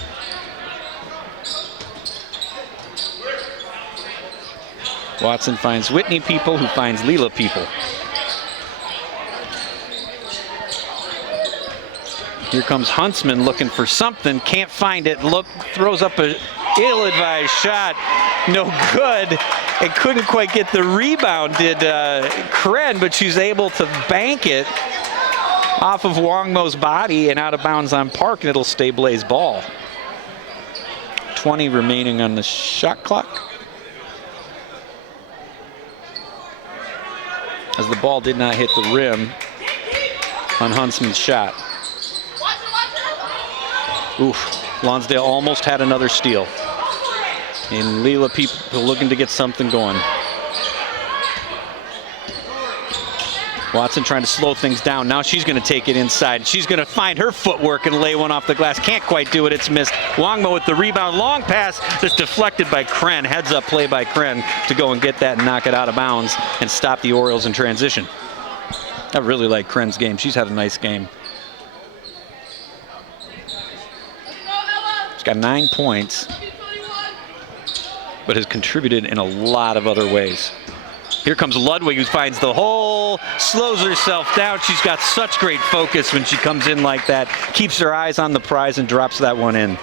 Watson finds Whitney People, who finds Leela People. Here comes Huntsman looking for something, can't find it. Look, throws up a ill-advised shot, no good. And couldn't quite get the rebound, did Kren, but she's able to bank it off of Wongmo's body and out of bounds on Park, and it'll stay Blaze ball. 20 remaining on the shot clock. As the ball did not hit the rim on Huntsman's shot. Oof, Lonsdale almost had another steal. And Leela people looking to get something going. Watson trying to slow things down. Now she's going to take it inside. She's going to find her footwork and lay one off the glass. Can't quite do it. It's missed. Wongmo with the rebound. Long pass that's deflected by Kren. Heads up play by Kren to go and get that and knock it out of bounds and stop the Orioles in transition. I really like Kren's game. She's had a nice game. She's got 9 points, but has contributed in a lot of other ways. Here comes Ludwig, who finds the hole, slows herself down. She's got such great focus when she comes in like that, keeps her eyes on the prize and drops that one in.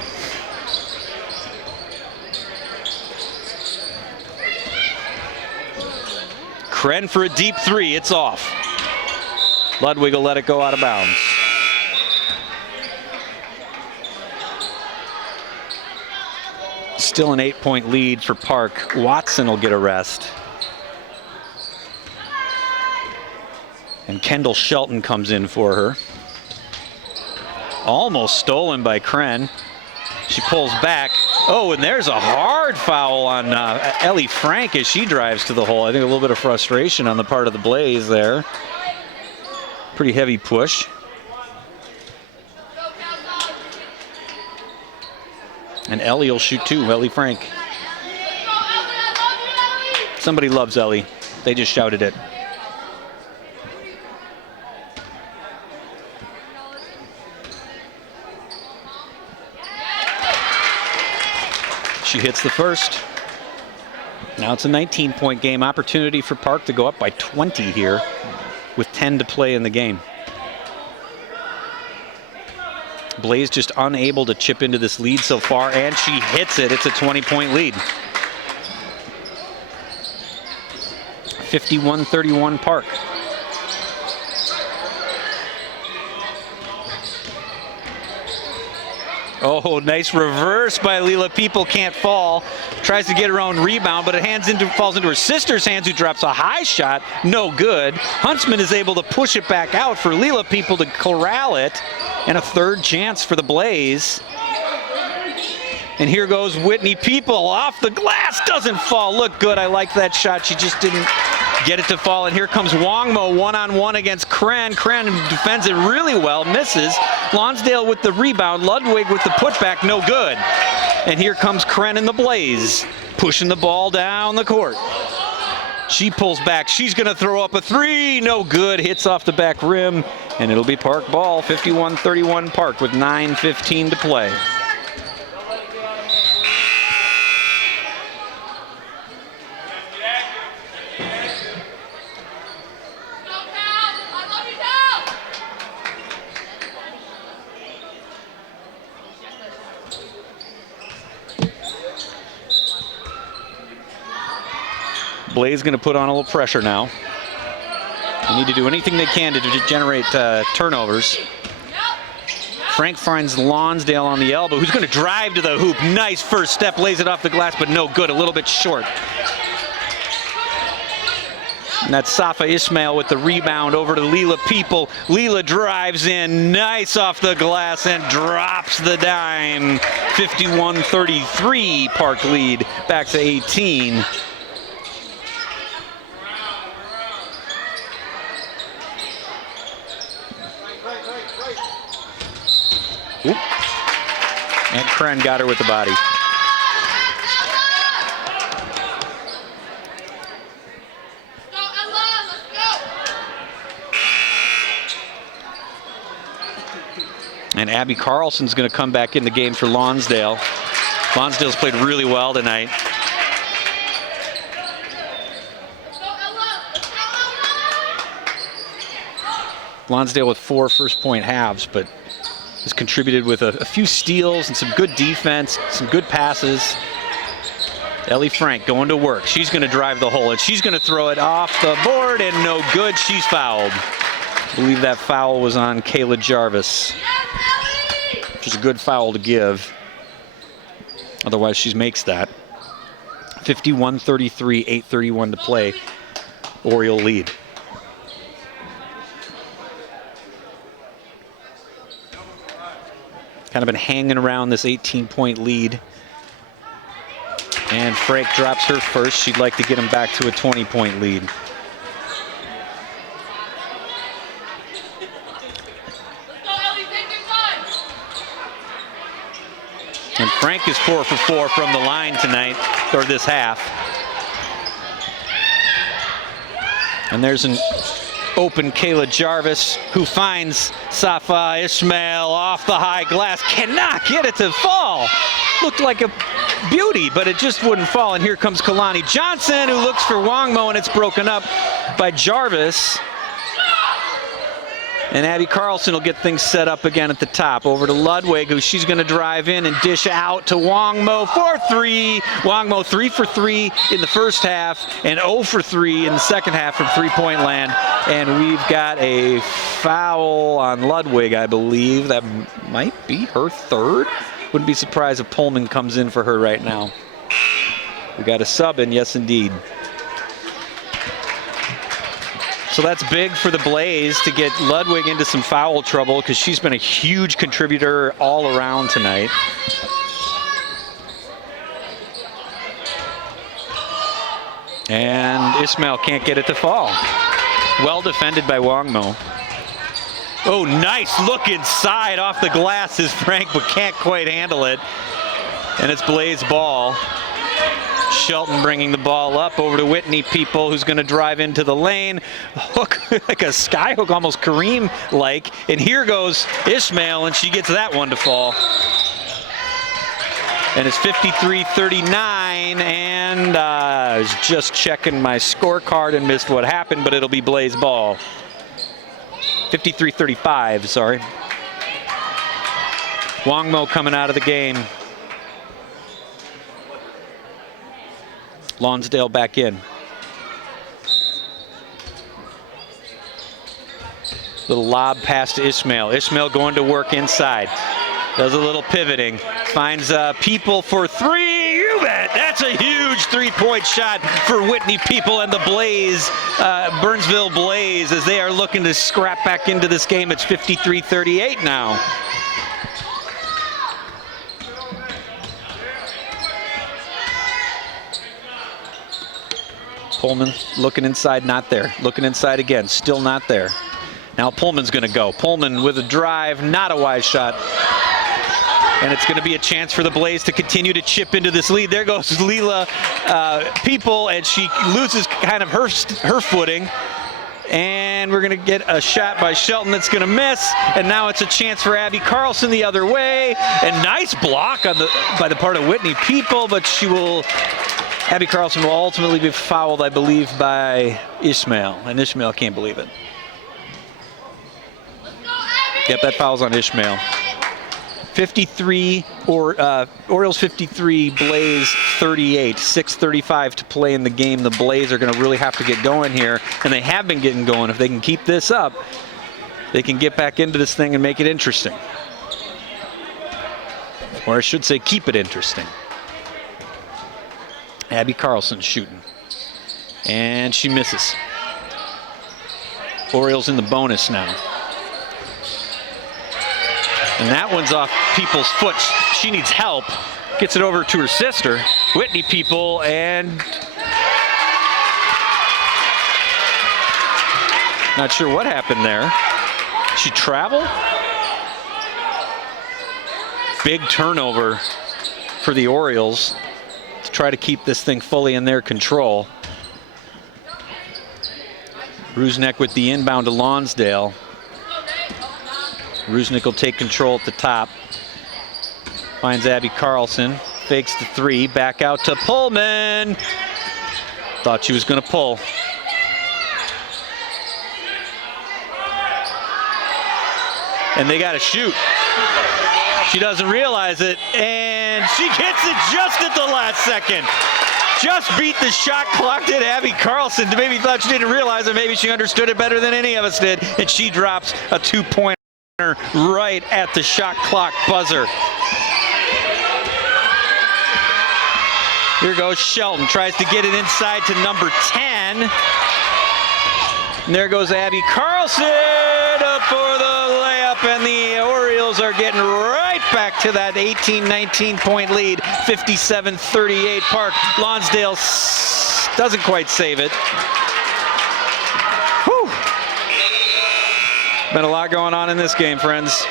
Kren for a deep three, it's off. Ludwig will let it go out of bounds. Still an 8-point lead for Park. Watson will get a rest. And Kendall Shelton comes in for her. Almost stolen by Kren. She pulls back. Oh, and there's a hard foul on Ellie Frank as she drives to the hole. I think a little bit of frustration on the part of the Blaze there. Pretty heavy push. And Ellie will shoot too, Ellie Frank. Somebody loves Ellie. They just shouted it. She hits the first. Now it's a 19-point game. Opportunity for Park to go up by 20 here with 10 to play in the game. Blaze just unable to chip into this lead so far, and she hits it. It's a 20-point lead. 51-31 Park. Oh, nice reverse by Leela. People can't fall. Tries to get her own rebound, but it falls into her sister's hands, who drops a high shot. No good. Huntsman is able to push it back out for Leela People to corral it. And a third chance for the Blaze. And here goes Whitney People off the glass. Doesn't fall. Look good. I like that shot. She just didn't get it to fall. And here comes Wongmo one-on-one against Kren. Kren defends it really well. Misses. Lonsdale with the rebound. Ludwig with the putback. No good. And here comes Kren and the Blaze, pushing the ball down the court. She pulls back. She's going to throw up a three. No good. Hits off the back rim. And it'll be Park ball. 51-31 Park with 9:15 to play. Blaze going to put on a little pressure now. They need to do anything they can to generate turnovers. Frank finds Lonsdale on the elbow, who's going to drive to the hoop. Nice first step, lays it off the glass, but no good, a little bit short. And that's Safa Ismail with the rebound over to Leela People. Leela drives in, nice off the glass, and drops the dime. 51-33 Park lead, back to 18. Oop. And Kren got her with the body. And Abby Carlson's going to come back in the game for Lonsdale. Lonsdale's played really well tonight. Lonsdale with 4 first-point halves, but has contributed with a few steals and some good defense, some good passes. Ellie Frank going to work. She's going to drive the hole, and she's going to throw it off the board, and no good. She's fouled. I believe that foul was on Kayla Jarvis, which is a good foul to give. Otherwise, she makes that. 51-33, 8:31 to play. Oriole lead. Kind of been hanging around this 18-point lead. And Frank drops her first. She'd like to get him back to a 20-point lead. And Frank is 4 for 4 from the line tonight, or this half. And there's an open Kayla Jarvis, who finds Safa Ismail off the high glass. Cannot get it to fall. Looked like a beauty, but it just wouldn't fall. And here comes Kalani Johnson, who looks for Wongmo, and it's broken up by Jarvis. And Abby Carlson will get things set up again at the top. Over to Ludwig, who she's going to drive in and dish out to Wongmo for 3. Wongmo 3 for 3 in the first half and 0 for 3 in the second half from three-point land. And we've got a foul on Ludwig, I believe. That might be her third. Wouldn't be surprised if Pullman comes in for her right now. We got a sub in, yes indeed. So that's big for the Blaze to get Ludwig into some foul trouble, because she's been a huge contributor all around tonight. And Ismail can't get it to fall. Well defended by Wongmo. Oh, nice look inside off the glass is Frank, but can't quite handle it. And it's Blaze ball. Shelton bringing the ball up over to Whitney People, who's going to drive into the lane. Hook, like a sky hook, almost Kareem-like. And here goes Ismail, and she gets that one to fall. And it's 53-39, and I was just checking my scorecard and missed what happened, but it'll be Blaze ball. 53-35, sorry. Wongmo coming out of the game. Lonsdale back in. Little lob pass to Ismail. Ismail going to work inside. Does a little pivoting. Finds People for 3. You bet. That's a huge three-point shot for Whitney People and the Blaze, Burnsville Blaze, as they are looking to scrap back into this game. It's 53-38 now. Pullman looking inside, not there. Looking inside again, still not there. Now Pullman's going to go. Pullman with a drive, not a wise shot. And it's going to be a chance for the Blaze to continue to chip into this lead. There goes Leela People, and she loses kind of her footing. And we're going to get a shot by Shelton that's going to miss. And now it's a chance for Abby Carlson the other way. And nice block on by the part of Whitney People, but Abby Carlson will ultimately be fouled, I believe, by Ismail. And Ismail can't believe it. Yep, that foul's on Ismail. 53, Orioles 53, Blaze 38. 6:35 to play in the game. The Blaze are going to really have to get going here, and they have been getting going. If they can keep this up, they can get back into this thing and make it interesting. Or I should say, keep it interesting. Abby Carlson shooting. And she misses. Orioles in the bonus now. And that one's off People's foot. She needs help. Gets it over to her sister, Whitney People, and not sure what happened there. She traveled? Big turnover for the Orioles to try to keep this thing fully in their control. Rusnak with the inbound to Lonsdale. Rusnak will take control at the top. Finds Abby Carlson. Fakes the 3. Back out to Pullman. Thought she was going to pull. And they got to shoot. She doesn't realize it. And she gets it just at the last second. just beat the shot clock, did Abby Carlson. Maybe thought she didn't realize it. Maybe she understood it better than any of us did. And she drops a 2-pointer right at the shot clock buzzer. Here goes Shelton, tries to get it inside to number 10. And there goes Abby Carlson up for the layup, and the Orioles are getting right back to that 18-19 point lead, 57-38 Park. Lonsdale doesn't quite save it. Whew. Been a lot going on in this game, friends.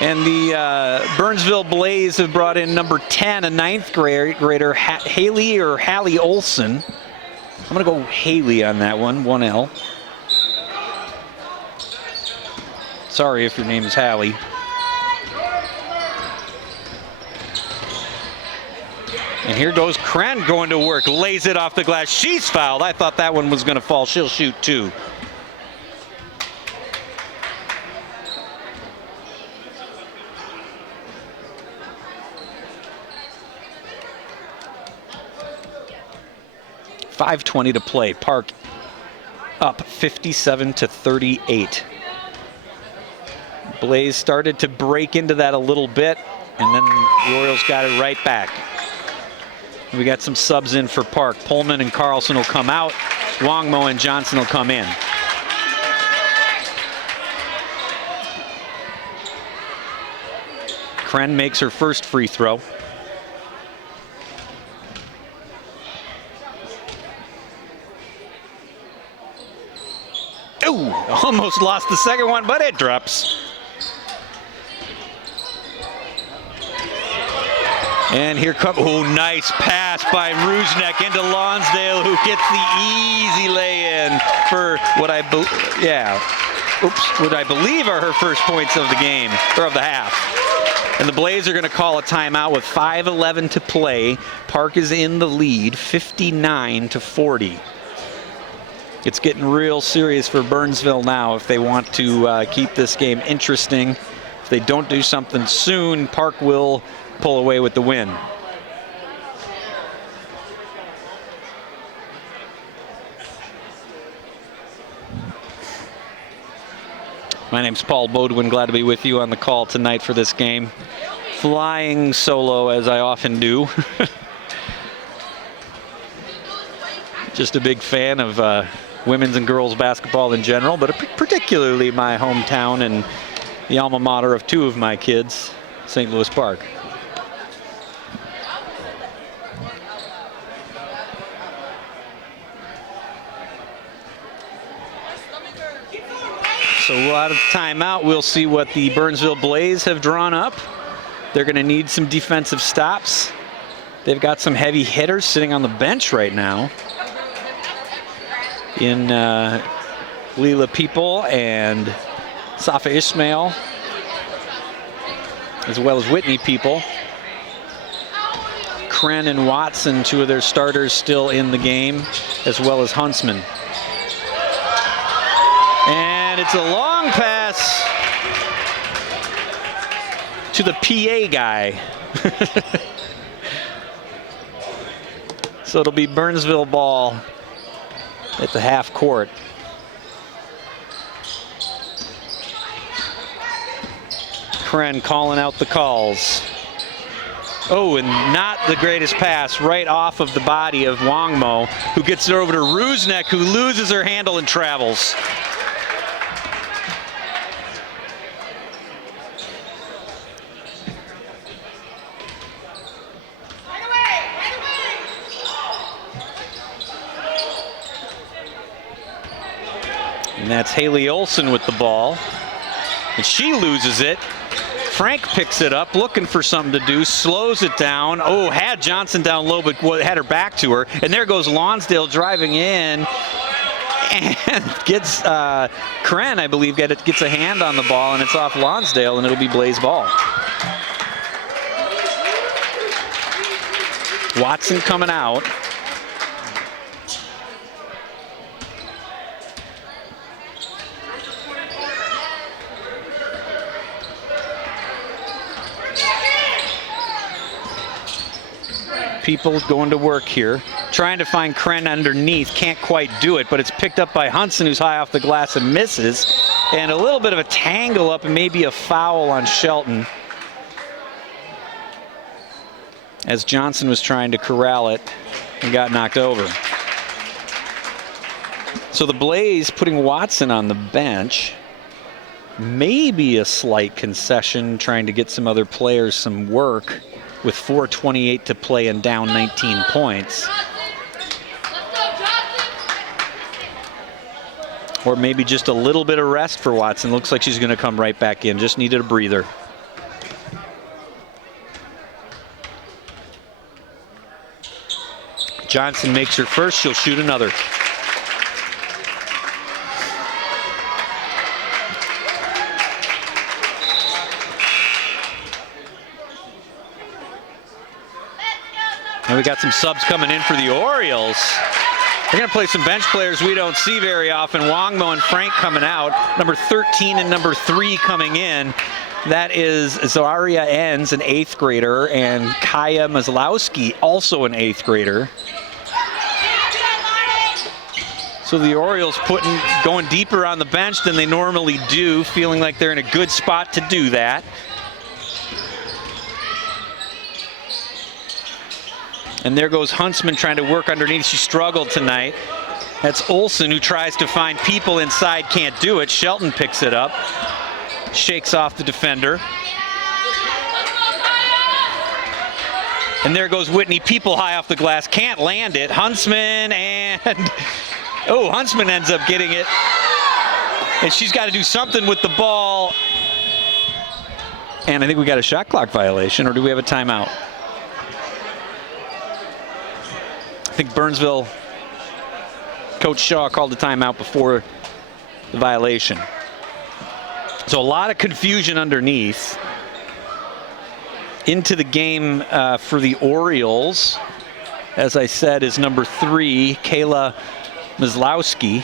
And the Burnsville Blaze have brought in number 10, a 9th grader, Hallie Olson. I'm going to go Haley on that one, 1L. Sorry if your name is Hallie. And here goes Kren going to work, lays it off the glass. She's fouled. I thought that one was going to fall. She'll shoot too. .5:20 to play. Park up 57-38. Blaze started to break into that a little bit, and then the Royals got it right back. We got some subs in for Park. Pullman and Carlson will come out. Wongmo and Johnson will come in. Kren makes her first free throw. Ooh, almost lost the second one, but it drops. And here comes, oh, nice pass by Rusnak into Lonsdale, who gets the easy lay-in for what I believe are her first points of the game, or of the half. And the Blaze are going to call a timeout with 5:11 to play. Park is in the lead, 59-40. It's getting real serious for Burnsville now if they want to keep this game interesting. If they don't do something soon, Park will pull away with the win. My name's Paul Bodwin. Glad to be with you on the call tonight for this game. Flying solo, as I often do. Just a big fan of women's and girls basketball in general, but particularly my hometown and the alma mater of two of my kids, St. Louis Park. So out of timeout, we'll see what the Burnsville Blaze have drawn up. They're going to need some defensive stops. They've got some heavy hitters sitting on the bench right now in Leela People and Safa Ismail, as well as Whitney People. Kren and Watson, two of their starters still in the game, as well as Huntsman. And it's a long pass to the PA guy. So it'll be Burnsville ball at the half court. Kren calling out the calls. Oh, and not the greatest pass, right off of the body of Wongmo, who gets it over to Rusnak, who loses her handle and travels. And that's Haley Olson with the ball. And she loses it. Frank picks it up, looking for something to do, slows it down. Oh, had Johnson down low, but had her back to her. And there goes Lonsdale driving in. And gets Kren, I believe, gets a hand on the ball, and it's off Lonsdale, and it'll be Blaze ball. Watson coming out. people going to work here. Trying to find Kren underneath, can't quite do it, but it's picked up by Hunson, who's high off the glass and misses. And a little bit of a tangle up and maybe a foul on Shelton, as Johnson was trying to corral it and got knocked over. So the Blaze putting Watson on the bench. Maybe a slight concession, trying to get some other players some work with 4:28 to play and down 19 points. Or maybe just a little bit of rest for Watson. Looks like she's going to come right back in. Just needed a breather. Johnson makes her first. She'll shoot another. And we got some subs coming in for the Orioles. They're going to play some bench players we don't see very often. Wongmo and Frank coming out. Number 13 and number 3 coming in. That is Zaria Enns, an 8th grader, and Kaya Mazlowski, also an 8th grader. So the Orioles going deeper on the bench than they normally do, feeling like they're in a good spot to do that. And there goes Huntsman trying to work underneath. She struggled tonight. That's Olsen, who tries to find people inside, can't do it. Shelton picks it up, shakes off the defender. And there goes Whitney, people high off the glass, can't land it. Huntsman and, oh, Huntsman ends up getting it. And she's got to do something with the ball. And I think we got a shot clock violation, or do we have a timeout? I think Burnsville, Coach Shaw called a timeout before the violation. So a lot of confusion underneath. Into the game for the Orioles, as I said, is number 3, Kayla Mazlowski,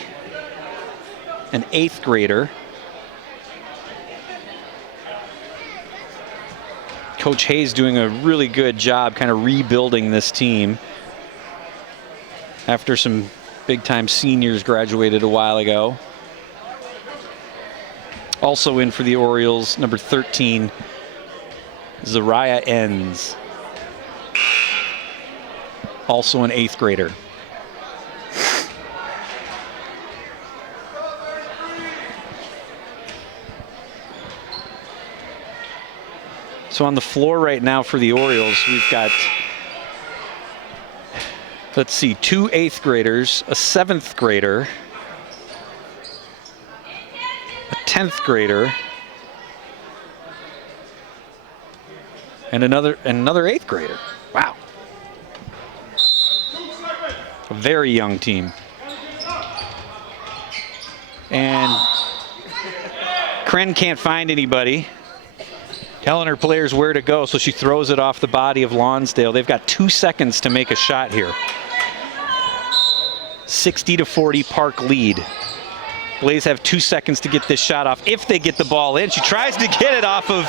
an 8th grader. Coach Hayes doing a really good job kind of rebuilding this team after some big-time seniors graduated a while ago. Also in for the Orioles, number 13, Zaria Enns, also an 8th grader. So on the floor right now for the Orioles, we've got, let's see, 2 8th graders, a 7th grader, a 10th grader, and another 8th grader. Wow. A very young team. And Kren can't find anybody, telling her players where to go, so she throws it off the body of Lonsdale. They've got 2 seconds to make a shot here. 60-40 Park lead. Blaze have 2 seconds to get this shot off if they get the ball in. She tries to get it off of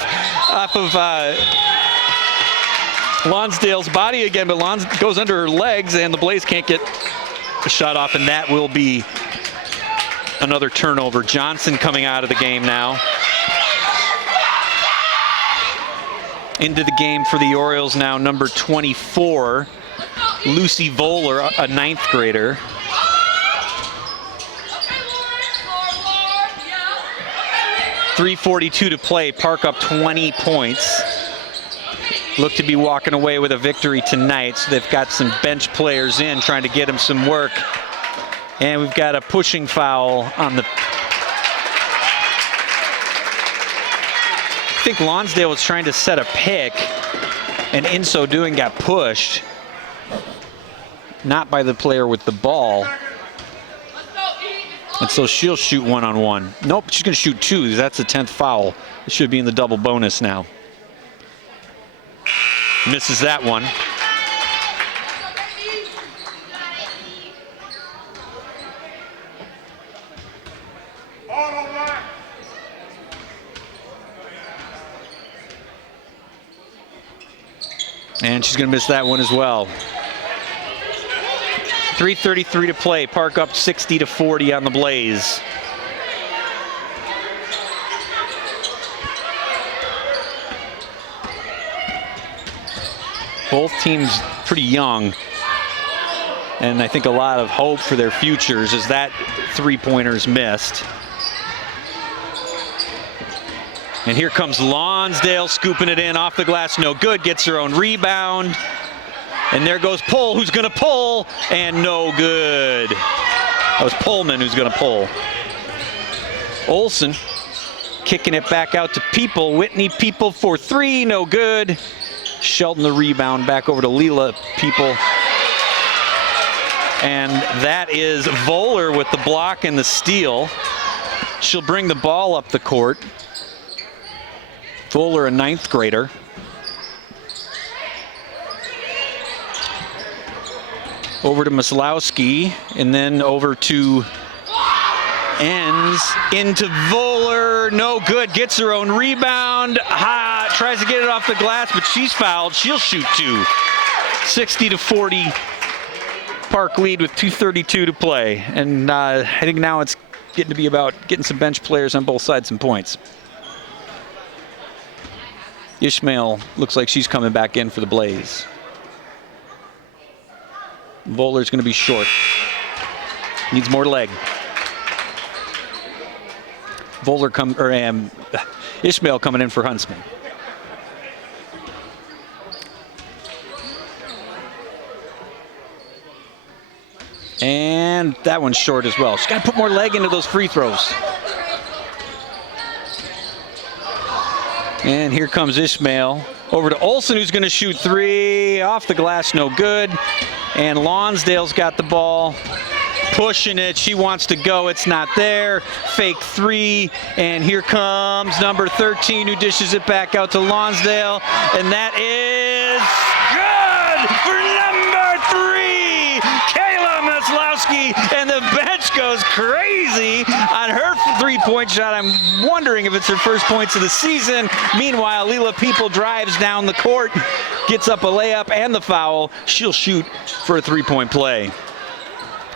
Lonsdale's body again, but Lons goes under her legs, and the Blaze can't get the shot off, and that will be another turnover. Johnson coming out of the game now. Into the game for the Orioles now, number 24, Lucy Voller, a 9th grader. .342 to play, Park up 20 points. Look to be walking away with a victory tonight, so they've got some bench players in trying to get them some work. And we've got a pushing foul on the... I think Lonsdale was trying to set a pick, and in so doing got pushed. Not by the player with the ball. And so she'll shoot 1-on-1. Nope, she's going to shoot 2. That's the 10th foul. It should be in the double bonus now. Misses that one. And she's going to miss that one as well. 3:33 to play. Park up 60-40 on the Blaze. Both teams pretty young. And I think a lot of hope for their futures as that three-pointer's missed. And here comes Lonsdale scooping it in off the glass. No good. Gets her own rebound. And there goes Pull, who's going to pull, and no good. That was Pullman who's going to pull. Olsen kicking it back out to People. Whitney People for three, no good. Shelton the rebound back over to Leela People. And that is Voller with the block and the steal. She'll bring the ball up the court. Voller, a ninth grader. Over to Maslowski, and then over to Enns, into Voller, no good, gets her own rebound, tries to get it off the glass, but she's fouled, she'll shoot two. 60-40, Park lead with 2:32 to play, and I think now it's getting to be about getting some bench players on both sides some points. Ishmael looks like she's coming back in for the Blaze. Voller's going to be short. Needs more leg. Ishmael coming in for Huntsman. And that one's short as well. She's got to put more leg into those free throws. And here comes Ishmael. Over to Olsen, who's going to shoot three. Off the glass, no good. And Lonsdale's got the ball. Pushing it. She wants to go. It's not there. Fake three. And here comes number 13, who dishes it back out to Lonsdale. And that is good for number 3, Kayla Maslowski. And the bench goes crazy on her three-point shot. I'm wondering if it's her first points of the season. Meanwhile, Leela People drives down the court, gets up a layup and the foul. She'll shoot for a three-point play.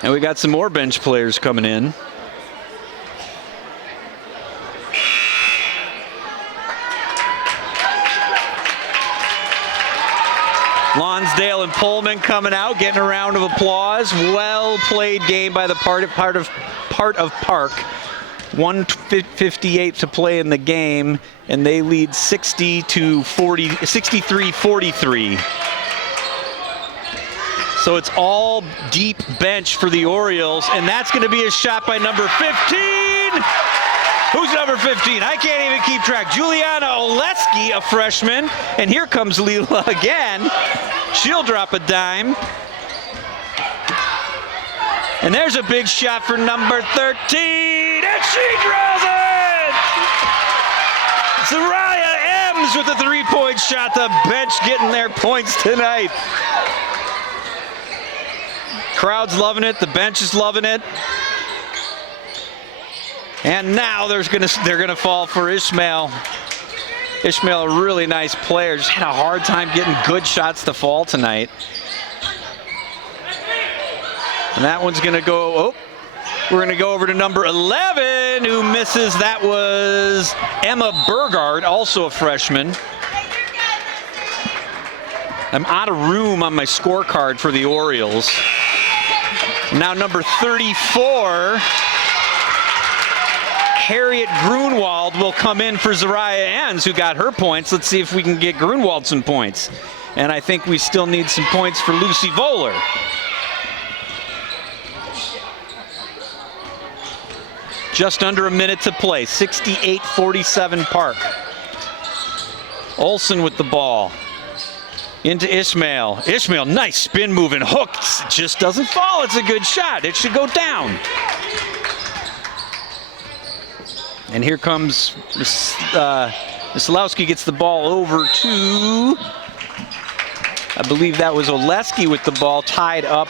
And we got some more bench players coming in. Lonsdale and Pullman coming out, getting a round of applause. Well played game by the part of Park. 1:58 to play in the game, and they lead 63-43. So it's all deep bench for the Orioles, and that's going to be a shot by number 15. Who's number 15? I can't even keep track. Juliana Oleski, a freshman. And here comes Leela again. She'll drop a dime. And there's a big shot for number 13. And she drills it! Soraya Ems with a three-point shot. The bench getting their points tonight. Crowd's loving it. The bench is loving it. And now they're gonna fall for Ishmael. Ishmael, a really nice player, just had a hard time getting good shots to fall tonight. And that one's gonna go, oh, we're gonna go over to number 11, who misses. That was Emma Burgard, also a freshman. I'm out of room on my scorecard for the Orioles. Now number 34, Harriet Grunwald will come in for Zariah Enns, who got her points. Let's see if we can get Grunwald some points. And I think we still need some points for Lucy Voller. Just under a minute to play, 68-47 Park. Olsen with the ball. Into Ishmael. Ishmael, nice spin move and hooks. Just doesn't fall. It's a good shot. It should go down. And here comes Maslowski, gets the ball over to, I believe that was Oleski with the ball tied up.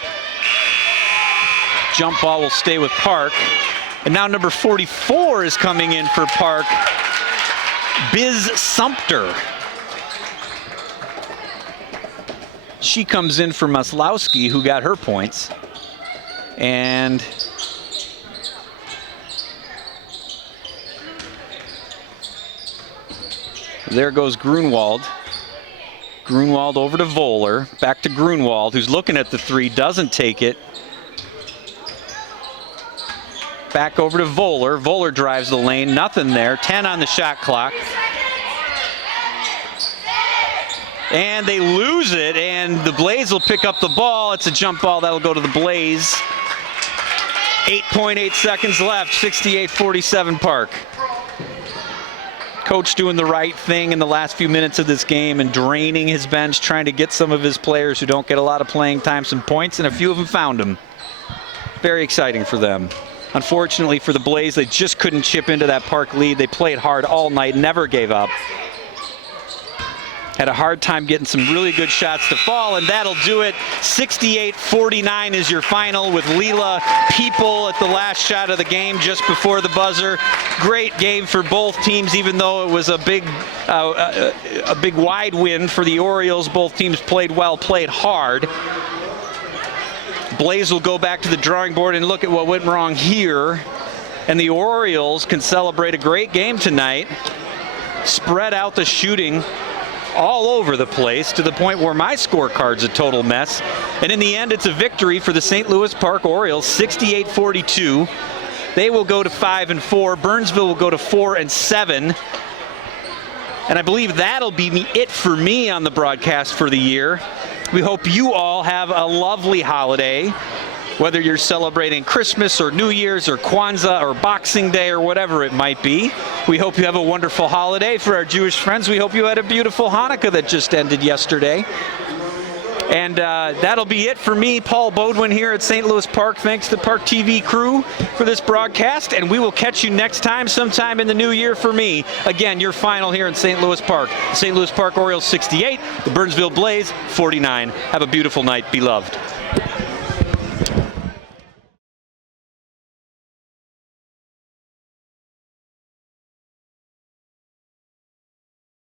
Jump ball will stay with Park. And now number 44 is coming in for Park, Biz Sumter. She comes in for Maslowski, who got her points. And there goes Grunwald. Grunwald over to Voller. Back to Grunwald, who's looking at the three, doesn't take it. Back over to Voller. Voller drives the lane, nothing there. 10 on the shot clock. And they lose it, and the Blaze will pick up the ball. It's a jump ball that'll go to the Blaze. 8.8 seconds left, 68-47 Park. Coach doing the right thing in the last few minutes of this game and draining his bench, trying to get some of his players who don't get a lot of playing time some points, and a few of them found them. Very exciting for them. Unfortunately for the Blaze, they just couldn't chip into that Park lead. They played hard all night, never gave up. Had a hard time getting some really good shots to fall, and that'll do it. 68-49 is your final, with Leela People at the last shot of the game just before the buzzer. Great game for both teams, even though it was a big wide win for the Orioles. Both teams played well, played hard. Blaze will go back to the drawing board and look at what went wrong here. And the Orioles can celebrate a great game tonight. Spread out the shooting all over the place to the point where my scorecard's a total mess. And in the end, it's a victory for the St. Louis Park Orioles, 68-42. They will go to 5-4. Burnsville will go to 4-7. And I believe that'll be it for me on the broadcast for the year. We hope you all have a lovely holiday, whether you're celebrating Christmas or New Year's or Kwanzaa or Boxing Day or whatever it might be. We hope you have a wonderful holiday. For our Jewish friends, we hope you had a beautiful Hanukkah that just ended yesterday. And that'll be it for me, Paul Bodwin, here at St. Louis Park. Thanks to the ParkTV crew for this broadcast, and we will catch you next time, sometime in the new year for me. Again, your final here in St. Louis Park. The St. Louis Park Orioles 68, the Burnsville Blaze 49. Have a beautiful night. Be loved.